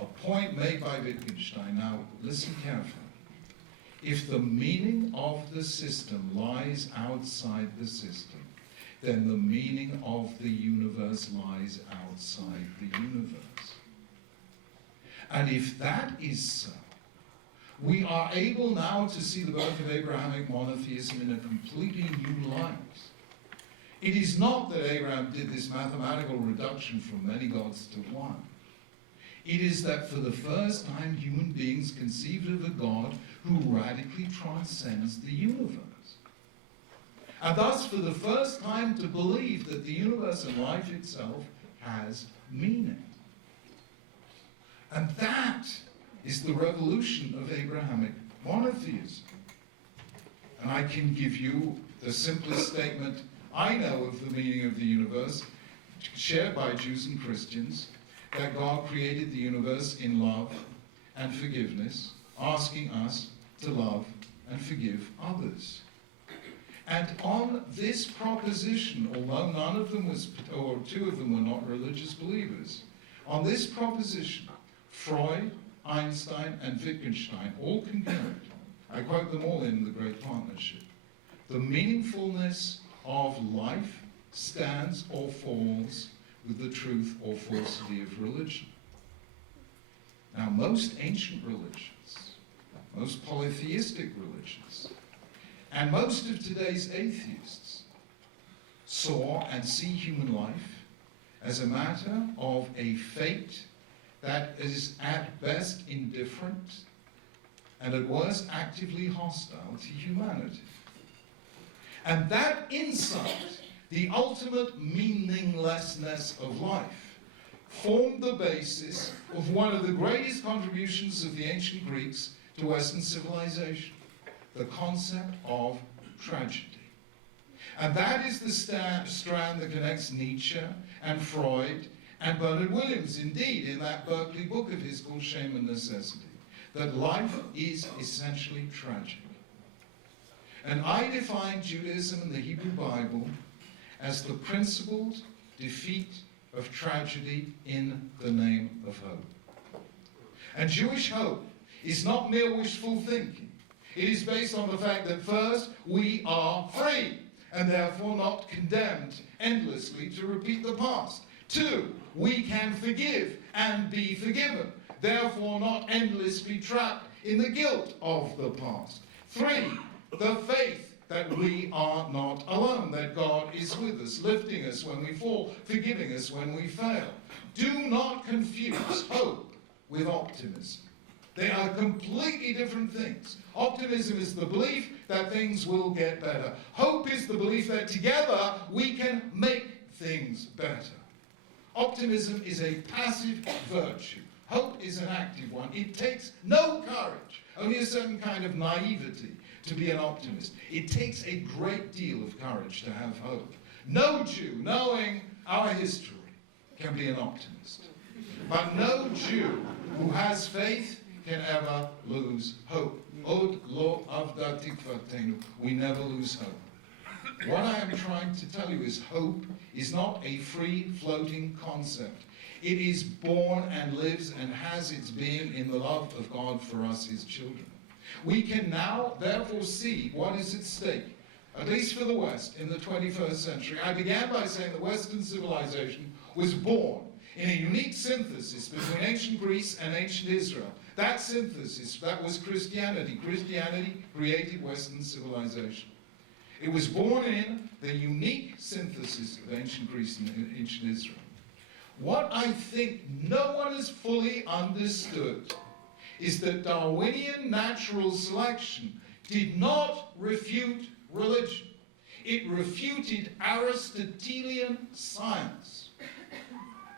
A point made by Wittgenstein. Now, listen carefully. If the meaning of the system lies outside the system, then the meaning of the universe lies outside the universe. And if that is so, we are able now to see the birth of Abrahamic monotheism in a completely new light. It is not that Abraham did this mathematical reduction from many gods to one. It is that for the first time human beings conceived of a God who radically transcends the universe. And thus for the first time to believe that the universe and life itself has meaning. And that is the revolution of Abrahamic monotheism. And I can give you the simplest statement I know of the meaning of the universe, shared by Jews and Christians, that God created the universe in love and forgiveness, asking us to love and forgive others. And on this proposition, although none of them was, or two of them were not religious believers, on this proposition, Freud, Einstein, and Wittgenstein all concurred. I quote them all in The Great Partnership. The meaningfulness of life stands or falls with the truth or falsity of religion. Now, most ancient religions, most polytheistic religions, and most of today's atheists saw and see human life as a matter of a fate that is at best indifferent and at worst actively hostile to humanity. And that insight, the ultimate meaninglessness of life, formed the basis of one of the greatest contributions of the ancient Greeks to Western civilization, the concept of tragedy. And that is the strand that connects Nietzsche and Freud and Bernard Williams, indeed, in that Berkeley book of his called Shame and Necessity, that life is essentially tragic. And I define Judaism and the Hebrew Bible as the principled defeat of tragedy in the name of hope. And Jewish hope is not mere wishful thinking. It is based on the fact that first, we are free, and therefore not condemned endlessly to repeat the past. Two, we can forgive and be forgiven, therefore not endlessly trapped in the guilt of the past. Three, the faith that we are not alone, that God is with us, lifting us when we fall, forgiving us when we fail. Do not confuse hope with optimism. They are completely different things. Optimism is the belief that things will get better. Hope is the belief that together we can make things better. Optimism is a passive virtue. Hope is an active one. It takes no courage, only a certain kind of naivety to be an optimist. It takes a great deal of courage to have hope. No Jew, knowing our history, can be an optimist. But no Jew who has faith can ever lose hope. Od lo avda tikvatenu. We never lose hope. What I am trying to tell you is hope is not a free-floating concept. It is born and lives and has its being in the love of God for us, his children. We can now, therefore, see what is at stake, at least for the West, in the 21st century. I began by saying that Western civilization was born in a unique synthesis between ancient Greece and ancient Israel. That synthesis, that was Christianity. Christianity created Western civilization. It was born in the unique synthesis of ancient Greece and ancient Israel. What I think no one has fully understood is that Darwinian natural selection did not refute religion. It refuted Aristotelian science,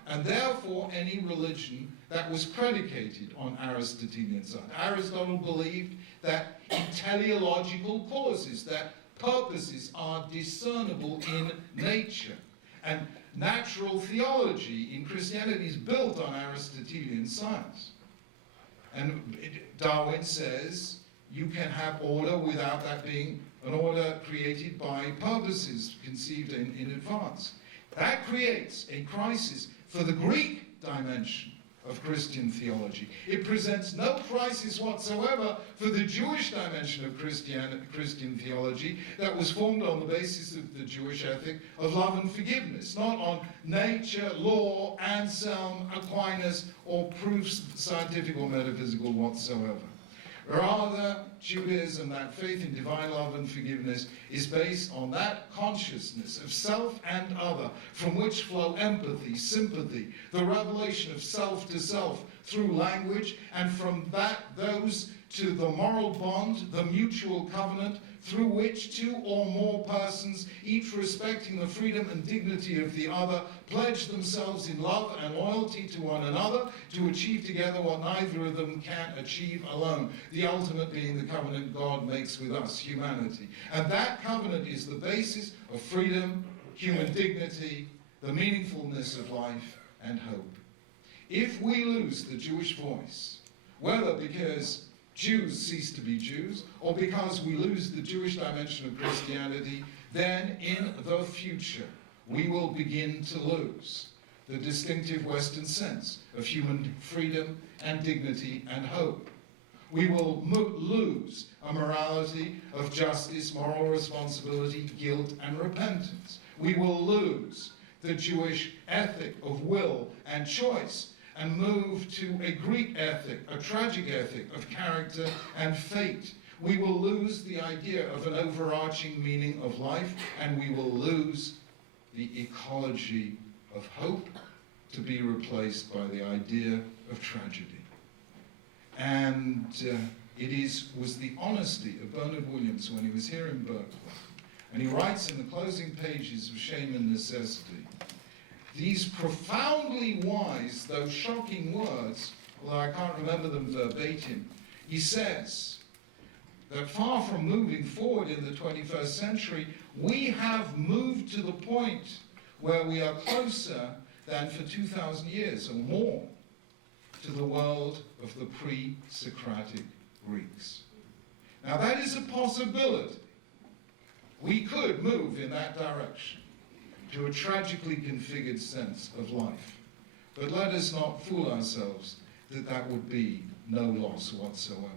and therefore any religion that was predicated on Aristotelian science. Aristotle believed that in teleological causes, that purposes are discernible in nature. And natural theology in Christianity is built on Aristotelian science. And Darwin says you can have order without that being an order created by purposes conceived in advance. That creates a crisis for the Greek dimension of Christian theology. It presents no crisis whatsoever for the Jewish dimension of Christian theology that was formed on the basis of the Jewish ethic of love and forgiveness, not on nature, law, Anselm, Aquinas, or proofs, scientific or metaphysical whatsoever. Rather, Judaism, that faith in divine love and forgiveness, is based on that consciousness of self and other, from which flow empathy, sympathy, the revelation of self to self through language, and from that those to the moral bond, the mutual covenant, through which two or more persons, each respecting the freedom and dignity of the other, pledge themselves in love and loyalty to one another to achieve together what neither of them can achieve alone, the ultimate being the covenant God makes with us, humanity. And that covenant is the basis of freedom, human dignity, the meaningfulness of life, and hope. If we lose the Jewish voice, whether because Jews cease to be Jews, or because we lose the Jewish dimension of Christianity, then in the future we will begin to lose the distinctive Western sense of human freedom and dignity and hope. We will lose a morality of justice, moral responsibility, guilt, and repentance. We will lose the Jewish ethic of will and choice, and move to a Greek ethic, a tragic ethic of character and fate. We will lose the idea of an overarching meaning of life, and we will lose the ecology of hope to be replaced by the idea of tragedy. And it was the honesty of Bernard Williams when he was here in Berkeley, and he writes in the closing pages of Shame and Necessity, these profoundly wise, though shocking words, although I can't remember them verbatim, he says that far from moving forward in the 21st century, we have moved to the point where we are closer than for 2,000 years or more to the world of the pre-Socratic Greeks. Now that is a possibility. We could move in that direction, to a tragically configured sense of life. But let us not fool ourselves that that would be no loss whatsoever.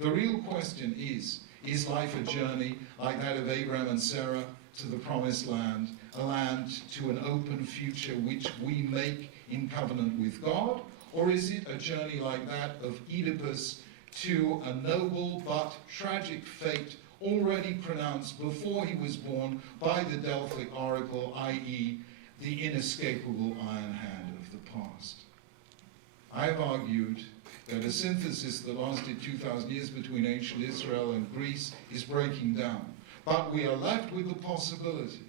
The real question is life a journey like that of Abraham and Sarah to the promised land, a land to an open future which we make in covenant with God? Or is it a journey like that of Oedipus to a noble but tragic fate already pronounced before he was born by the Delphic oracle, i.e., the inescapable iron hand of the past? I have argued that a synthesis that lasted 2,000 years between ancient Israel and Greece is breaking down. But we are left with the possibility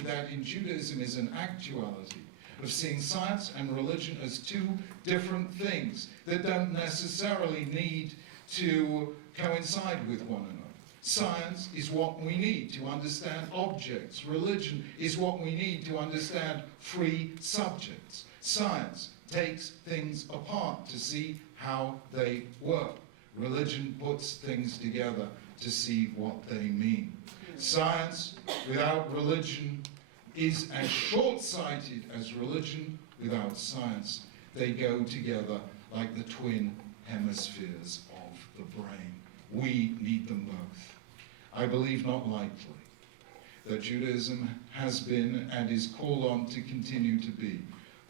that in Judaism is an actuality of seeing science and religion as two different things that don't necessarily need to coincide with one another. Science is what we need to understand objects. Religion is what we need to understand free subjects. Science takes things apart to see how they work. Religion puts things together to see what they mean. Science without religion is as short-sighted as religion without science. They go together like the twin hemispheres of the brain. We need them both. I believe not lightly that Judaism has been and is called on to continue to be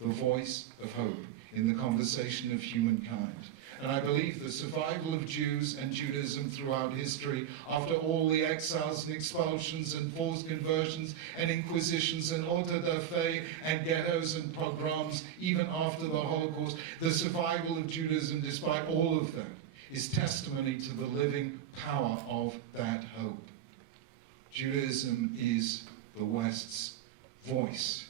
the voice of hope in the conversation of humankind. And I believe the survival of Jews and Judaism throughout history, after all the exiles and expulsions and forced conversions and inquisitions and auto da fe and ghettos and pogroms, even after the Holocaust, the survival of Judaism, despite all of that, is testimony to the living power of that hope. Judaism is the West's voice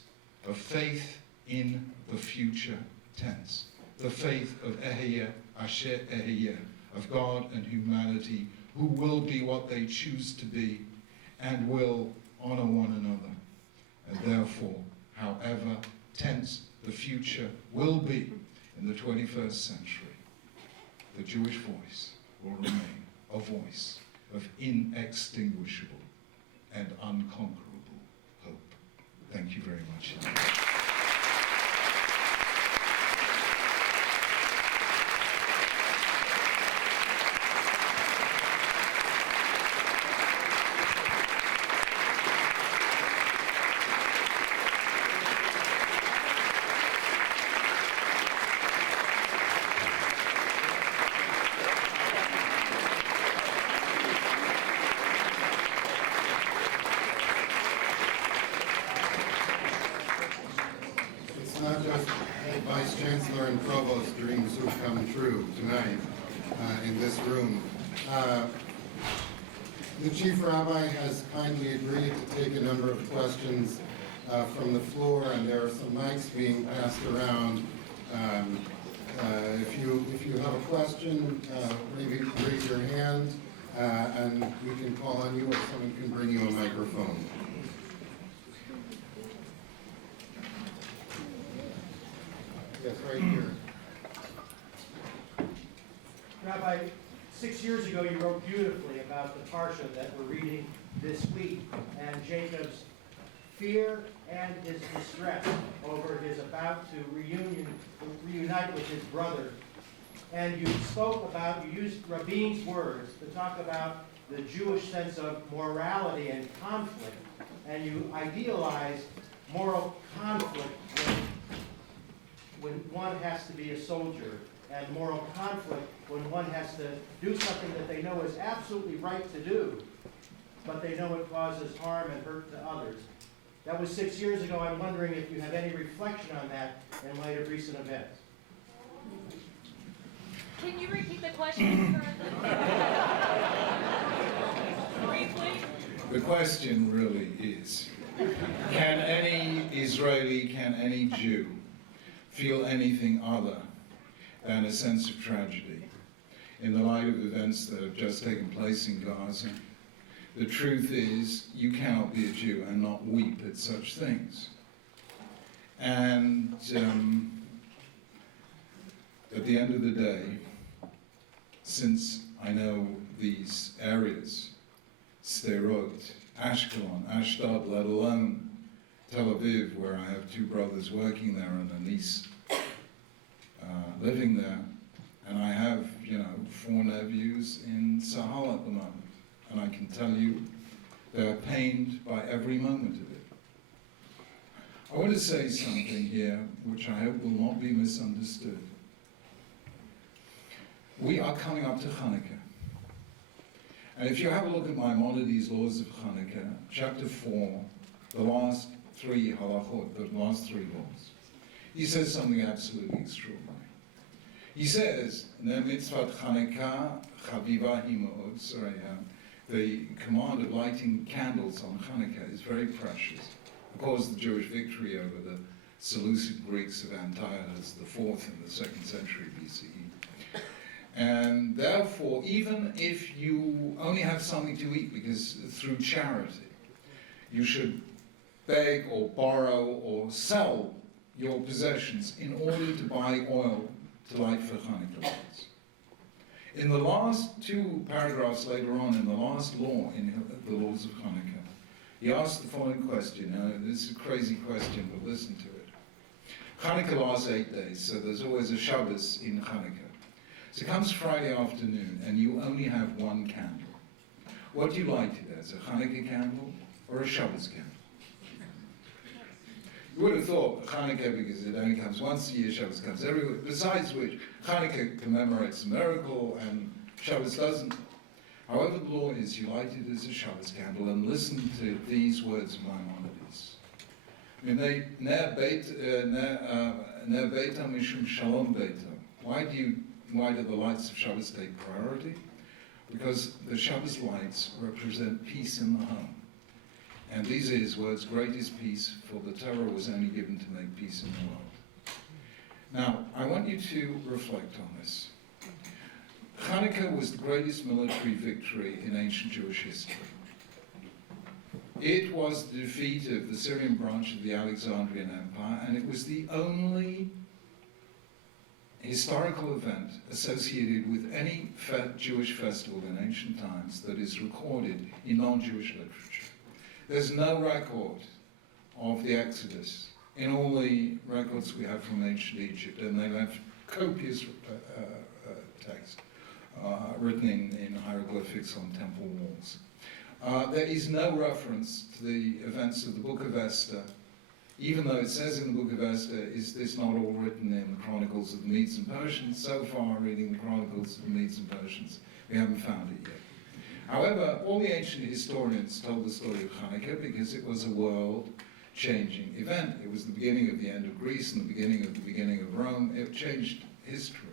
of faith in the future tense, the faith of Ehyeh, Asher Ehyeh, of God and humanity, who will be what they choose to be and will honor one another. And therefore, however tense the future will be in the 21st century, the Jewish voice will remain a voice of inextinguishable and unconquerable hope. Thank you very much. in this room. The Chief Rabbi has kindly agreed to take a number of questions from the floor, and there are some mics being passed around. If you have a question, maybe raise your hand, and we can call on you, or someone can bring you a microphone. Yes, right here. Rabbi, 6 years ago you wrote beautifully about the parsha that we're reading this week, and Jacob's fear and his distress over his about to reunite with his brother. And you used Rabbi's words to talk about the Jewish sense of morality and conflict, and you idealized moral conflict when one has to be a soldier, and moral conflict when one has to do something that they know is absolutely right to do, but they know it causes harm and hurt to others. That was 6 years ago. I'm wondering if you have any reflection on that in light of recent events. Can you repeat the question briefly? The question really is, can any Israeli, can any Jew feel anything other than a sense of tragedy in the light of events that have just taken place in Gaza? The truth is, you cannot be a Jew and not weep at such things. And at the end of the day, since I know these areas, Sderot, Ashkelon, Ashdod, let alone Tel Aviv, where I have two brothers working there and a niece living there, and I have, 4 nephews in Sahel at the moment. And I can tell you, they're pained by every moment of it. I want to say something here, which I hope will not be misunderstood. We are coming up to Hanukkah. And if you have a look at Maimonides' Laws of Hanukkah, chapter 4, the last 3 halachot, the last 3 laws, he says something absolutely extraordinary. He says, Ne mitzvat Hanukkah chaviva himod, the command of lighting candles on Hanukkah is very precious. Of course, the Jewish victory over the Seleucid Greeks of Antiochus IV in the 2nd century BCE. And therefore, even if you only have something to eat, because through charity, you should beg or borrow or sell your possessions in order to buy oil to light for Hanukkah lights. In the last 2 paragraphs later on, in the last law, in the laws of Hanukkah, he asked the following question. Now, this is a crazy question, but listen to it. Hanukkah lasts 8 days, so there's always a Shabbos in Hanukkah. So it comes Friday afternoon, and you only have 1 candle. What do you light it as, a Hanukkah candle or a Shabbos candle? You would have thought Hanukkah, because it only comes once a year, Shabbos comes every week, besides which Hanukkah commemorates a miracle and Shabbos doesn't. However, the law is you light it as a Shabbos candle, and listen to these words of Maimonides. I mean, ner beita mishum shalom beita. Why do the lights of Shabbos take priority? Because the Shabbos lights represent peace in the home. And these are his words, great is peace, for the terror was only given to make peace in the world. Now, I want you to reflect on this. Hanukkah was the greatest military victory in ancient Jewish history. It was the defeat of the Syrian branch of the Alexandrian Empire, and it was the only historical event associated with any Jewish festival in ancient times that is recorded in non-Jewish literature. There's no record of the Exodus in all the records we have from ancient Egypt, and they have copious text written in hieroglyphics on temple walls. There is no reference to the events of the Book of Esther, even though it says in the Book of Esther, is this not all written in the Chronicles of the Medes and Persians? So far, reading the Chronicles of the Medes and Persians, we haven't found it yet. However, all the ancient historians told the story of Hanukkah because it was a world-changing event. It was the beginning of the end of Greece and the beginning of Rome. It changed history.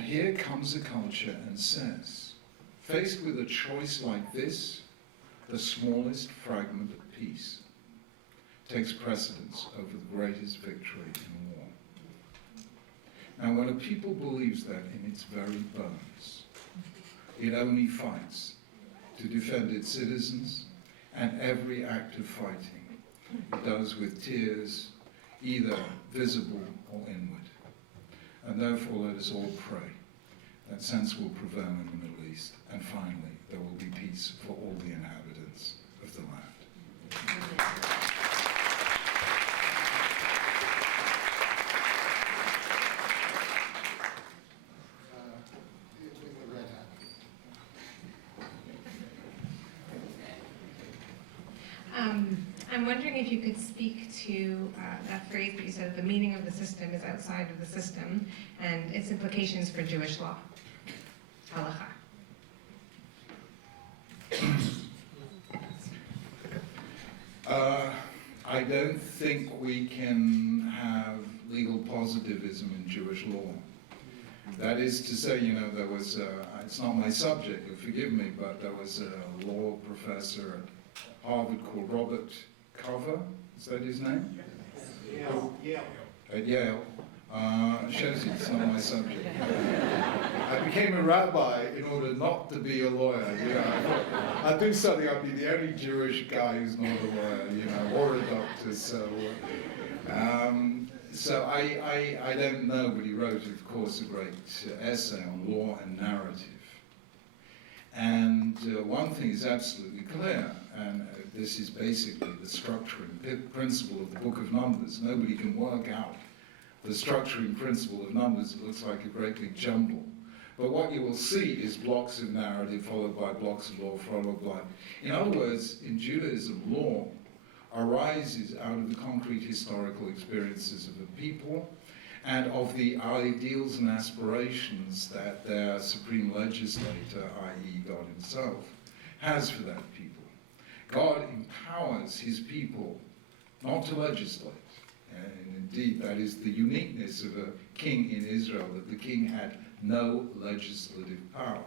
And here comes a culture and says, faced with a choice like this, the smallest fragment of peace takes precedence over the greatest victory in war. Now, when a people believes that in its very bones, it only fights to defend its citizens, and every act of fighting it does with tears, either visible or inward. And therefore, let us all pray that sense will prevail in the Middle East, and finally, there will be peace for all the inhabitants of the land. I'm wondering if you could speak to that phrase that you said, the meaning of the system is outside of the system, and its implications for Jewish law, halacha. I don't think we can have legal positivism in Jewish law. That is to say, you know, there was, it's not my subject, forgive me, but there was a law professor at Harvard called Robert Cover, is that his name? Yale. At Yale. Shows you it's not my subject. I became a rabbi in order not to be a lawyer. You know, I thought, I'd do something, I'd be the only Jewish guy who's not a lawyer, you know, or a doctor. So I don't know, but he wrote, of course, a great essay on law and narrative. And one thing is absolutely clear, and this is basically the structuring principle of the Book of Numbers. Nobody can work out the structuring principle of Numbers. It looks like a great big jumble. But what you will see is blocks of narrative followed by blocks of law followed by... In other words, in Judaism, law arises out of the concrete historical experiences of a people and of the ideals and aspirations that their supreme legislator, i.e. God himself, has for that people. God empowers his people not to legislate. And indeed, that is the uniqueness of a king in Israel, that the king had no legislative power.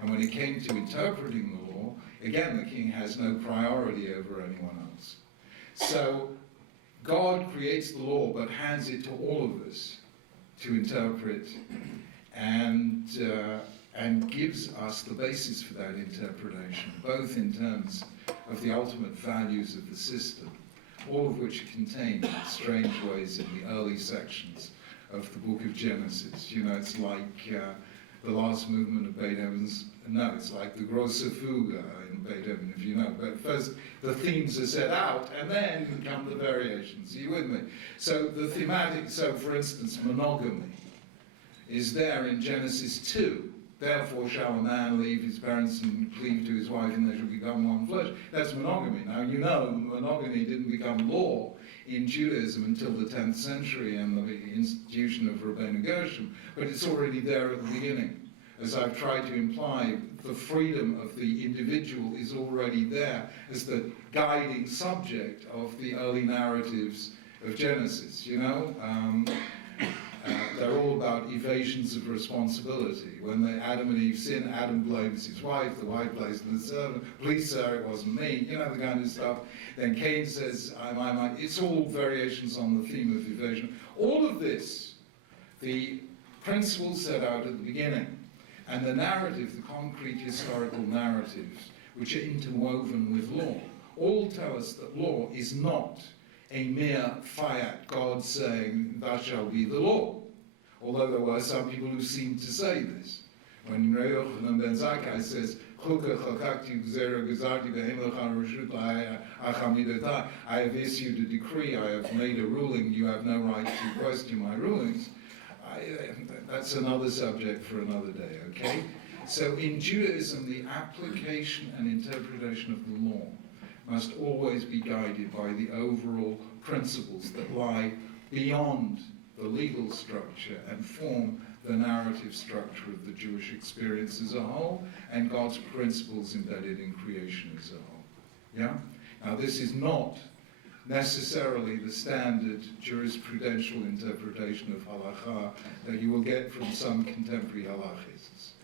And when it came to interpreting the law, again, the king has no priority over anyone else. So God creates the law, but hands it to all of us to interpret, and gives us the basis for that interpretation, both in terms of the ultimate values of the system, all of which are contained in strange ways in the early sections of the book of Genesis. You know, it's like the last movement of Beethoven's, no, it's like the Grosse Fuge in Beethoven, if you know. But first, the themes are set out, and then come the variations. Are you with me? So the thematic, so for instance, monogamy is there in Genesis 2. Therefore shall a man leave his parents and cleave to his wife, and they shall become one flesh. That's monogamy. Now, you know, monogamy didn't become law in Judaism until the 10th century and the institution of Rabbi Gershom, but it's already there at the beginning. As I've tried to imply, the freedom of the individual is already there as the guiding subject of the early narratives of Genesis, you know? They're all about evasions of responsibility. When Adam and Eve sin, Adam blames his wife, the wife blames the servant, please sir, it wasn't me, you know, the kind of stuff. Then Cain says, it's all variations on the theme of evasion. All of this, the principles set out at the beginning, and the narrative, the concrete historical narratives, which are interwoven with law, all tell us that law is not a mere fiat, God saying, thou shalt be the law. Although there were some people who seemed to say this. When Rabbi Yochanan ben Zakkai says, I have issued a decree, I have made a ruling, you have no right to question my rulings. That's another subject for another day, okay? So in Judaism, the application and interpretation of the law must always be guided by the overall principles that lie beyond the legal structure and form the narrative structure of the Jewish experience as a whole and God's principles embedded in creation as a whole. Yeah? Now this is not necessarily the standard jurisprudential interpretation of halakha that you will get from some contemporary halachists.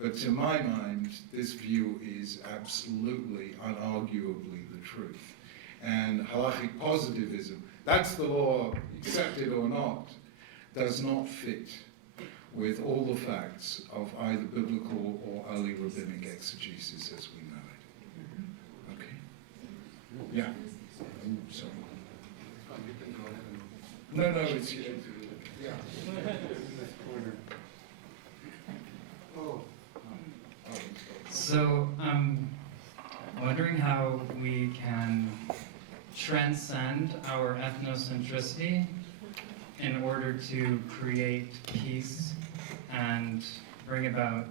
But to my mind, this view is absolutely, unarguably the truth. And halachic positivism, that's the law, accept it or not, does not fit with all the facts of either biblical or early rabbinic exegesis as we know it. Okay? Yeah. Sorry. No, it's Yeah. So I'm wondering how we can transcend our ethnocentricity in order to create peace and bring about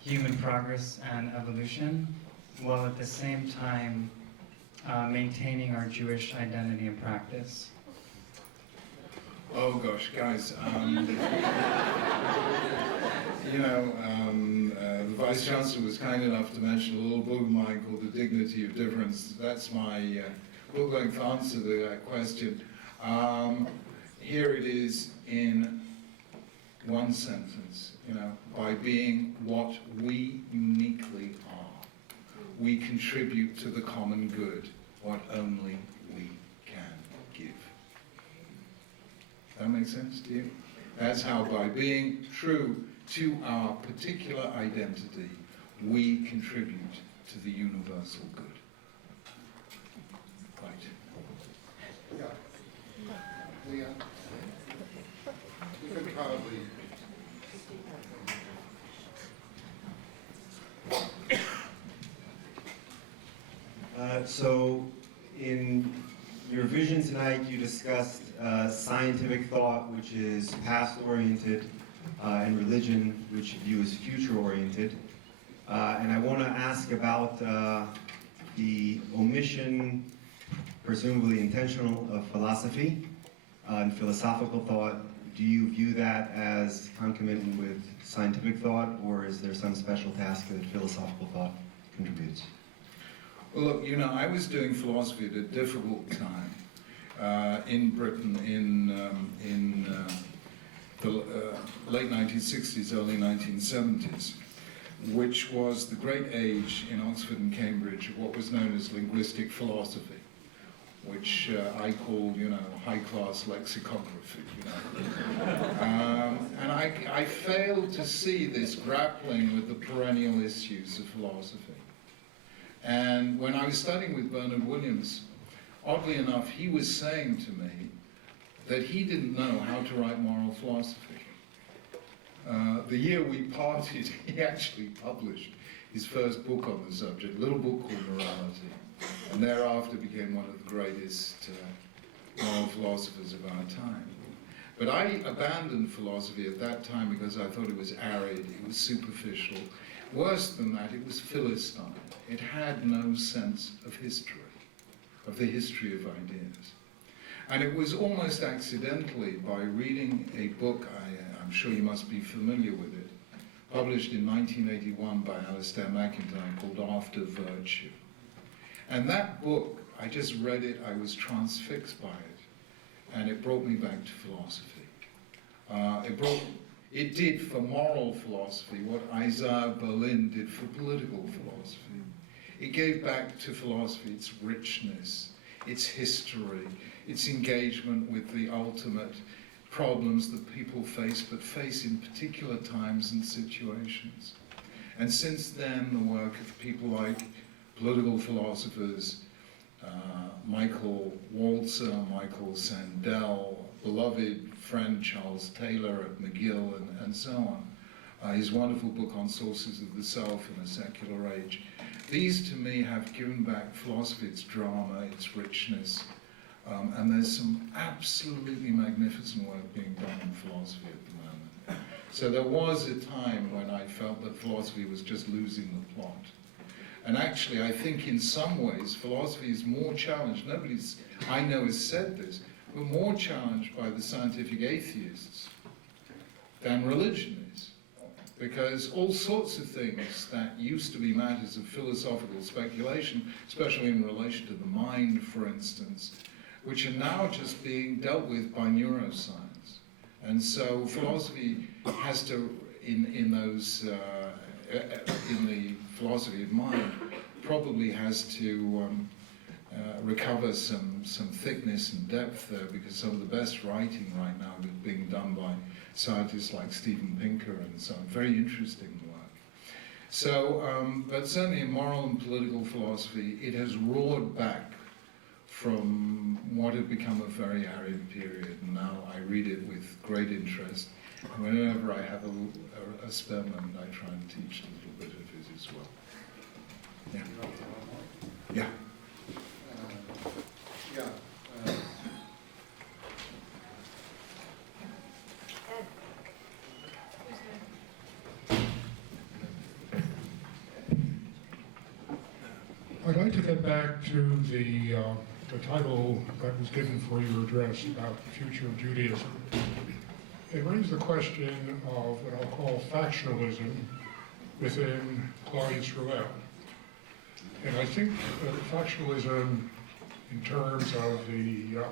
human progress and evolution, while at the same time maintaining our Jewish identity and practice. Oh gosh, guys, the Vice Chancellor was kind enough to mention a little book of mine called The Dignity of Difference. That's my book-length answer to that question. Here it is in one sentence, by being what we uniquely are, we contribute to the common good, what only we can give. That makes sense to you? That's how, by being true to our particular identity, we contribute to the universal good. Right. Yeah. Leah? You could probably... So in your vision tonight, you discussed scientific thought, which is past-oriented, and religion, which you view as future-oriented. And I want to ask about the omission, presumably intentional, of philosophy and philosophical thought. Do you view that as concomitant with scientific thought, or is there some special task that philosophical thought contributes? Well, look, I was doing philosophy at a difficult time in Britain in the late 1960s, early 1970s, which was the great age in Oxford and Cambridge of what was known as linguistic philosophy, which I call, high-class lexicography. And I failed to see this grappling with the perennial issues of philosophy. And when I was studying with Bernard Williams, oddly enough, he was saying to me that he didn't know how to write moral philosophy. The year we parted, he actually published his first book on the subject, a little book called Morality, and thereafter became one of the greatest moral philosophers of our time. But I abandoned philosophy at that time because I thought it was arid, it was superficial. Worse than that, it was Philistine. It had no sense of history, of the history of ideas. And it was almost accidentally by reading a book, I'm sure you must be familiar with it, published in 1981 by Alistair MacIntyre, called After Virtue. And that book, I just read it, I was transfixed by it, and it brought me back to philosophy. It did for moral philosophy what Isaiah Berlin did for political philosophy. It gave back to philosophy its richness, its history, its engagement with the ultimate problems that people face, but face in particular times and situations. And since then, the work of people like political philosophers, Michael Walzer, Michael Sandel, beloved friend Charles Taylor at McGill, and so on. His wonderful book on sources of the self in a secular age. These, to me, have given back philosophy its drama, its richness, and there's some absolutely magnificent work being done in philosophy at the moment. So there was a time when I felt that philosophy was just losing the plot. And actually, I think in some ways, philosophy is more challenged. Nobody I know has said this, but more challenged by the scientific atheists than religion is. because all sorts of things that used to be matters of philosophical speculation, especially in relation to the mind, for instance, which are now just being dealt with by neuroscience. And so philosophy has to, in the philosophy of mind, probably has to recover some thickness and depth there, because some of the best writing right now is being done by scientists like Steven Pinker and so on. Very interesting work. So, but certainly in moral and political philosophy, it has roared back from what had become a very arid period, and now I read it with great interest. And whenever I have a spare moment, I try and teach a little bit of it as well. Yeah. Yeah. I'd like to get back to the title that was given for your address about the future of Judaism. It raised the question of what I'll call factionalism within Klal Yisrael. And I think factionalism in terms of the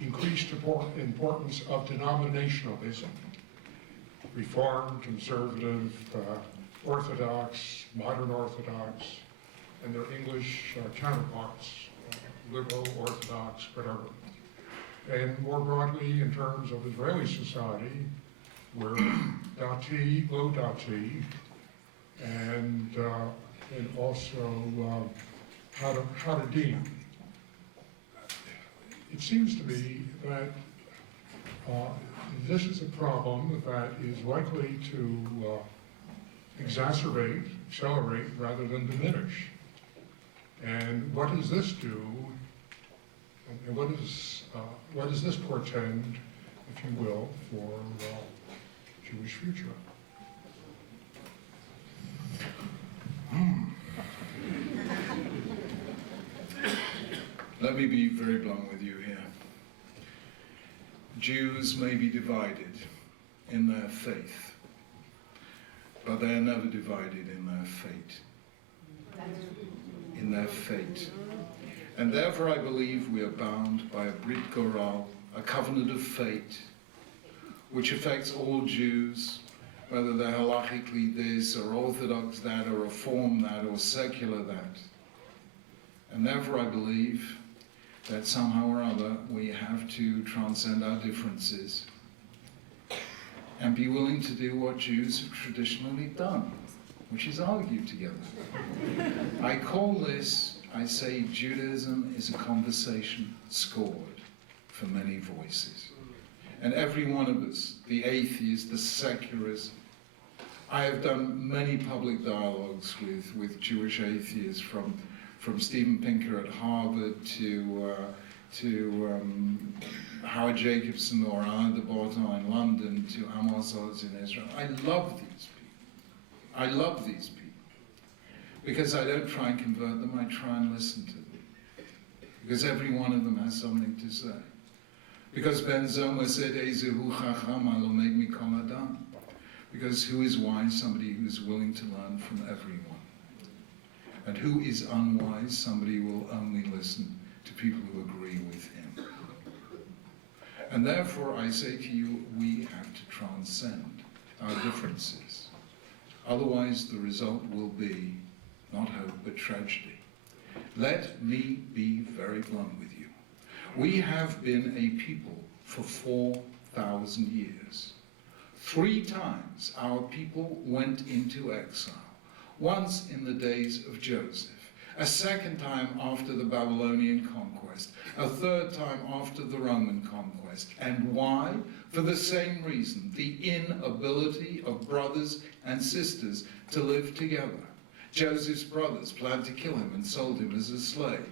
increased importance of denominationalism, Reform, Conservative, Orthodox, Modern Orthodox, and their English counterparts, liberal, Orthodox, whatever. And more broadly, in terms of Israeli society, where Dati, low Dati, and also how to deem. It seems to me that this is a problem that is likely to exacerbate, accelerate, rather than diminish. And what does this do? And what does this portend, if you will, for Jewish future? Let me be very blunt with you here. Jews may be divided in their faith, but they are never divided in their fate. In their fate. And therefore I believe we are bound by a Brit Goral, a covenant of fate, which affects all Jews, whether they're halachically this, or Orthodox that, or Reform that, or secular that. And therefore I believe that somehow or other we have to transcend our differences and be willing to do what Jews have traditionally done, which is argue together. I call this, I say Judaism is a conversation scored for many voices. And every one of us, the atheist, the secularist, I have done many public dialogues with Jewish atheists, from Steven Pinker at Harvard to Howard Jacobson or Alain de Botton in London to Amos Oz in Israel. I love these people. I love these people. Because I don't try and convert them, I try and listen to them. Because every one of them has something to say. Because Ben Zoma said, Ezehu Chacham alo meg mikol adam. Because who is wise? Somebody who is willing to learn from everyone. And who is unwise? Somebody who will only listen to people who agree with him. And therefore I say to you, we have to transcend our differences. Otherwise the result will be not hope but tragedy. Let me be very blunt with you. We have been a people for 4,000 years. 3 times our people went into exile. Once in the days of Joseph, a second time after the Babylonian conquest, a third time after the Roman conquest. And why? For the same reason, the inability of brothers and sisters to live together. Joseph's brothers planned to kill him and sold him as a slave.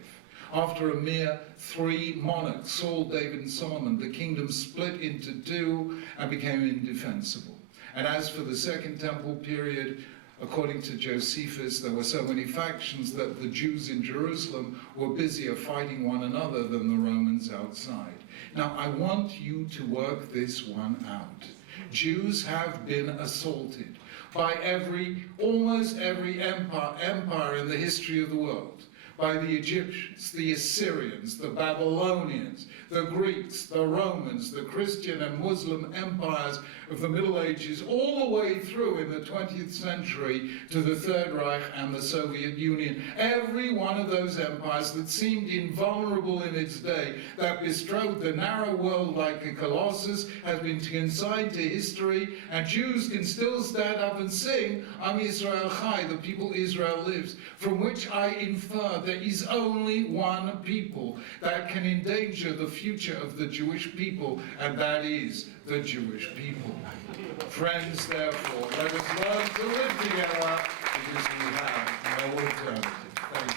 After a mere 3 monarchs, Saul, David, and Solomon, the kingdom split into 2 and became indefensible. And as for the Second Temple period, according to Josephus, there were so many factions that the Jews in Jerusalem were busier fighting one another than the Romans outside. Now, I want you to work this one out. Jews have been assaulted by almost every empire in the history of the world. By the Egyptians, the Assyrians, the Babylonians, the Greeks, the Romans, the Christian and Muslim empires of the Middle Ages, all the way through in the 20th century to the Third Reich and the Soviet Union. Every one of those empires that seemed invulnerable in its day, that bestrode the narrow world like a colossus, has been consigned to history, and Jews can still stand up and sing, Am Yisrael Chai, the people Israel lives, from which I infer there is only one people that can endanger the future of the Jewish people, and that is the Jewish people. Friends, therefore, let us learn to live together because we have no alternative. Thank you.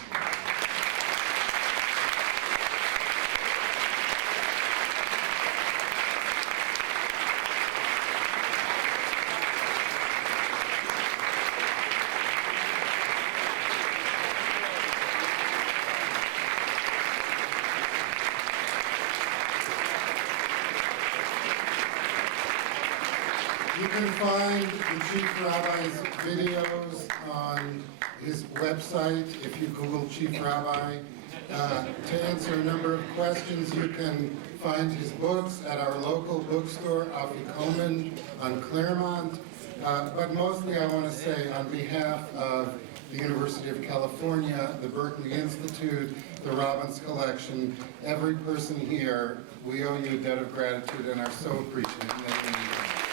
You can find the Chief Rabbi's videos on his website if you Google Chief Rabbi. To answer a number of questions, you can find his books at our local bookstore, Afikomen on Claremont. But mostly I want to say on behalf of the University of California, the Berkeley Institute, the Robbins Collection, every person here, we owe you a debt of gratitude and are so appreciative.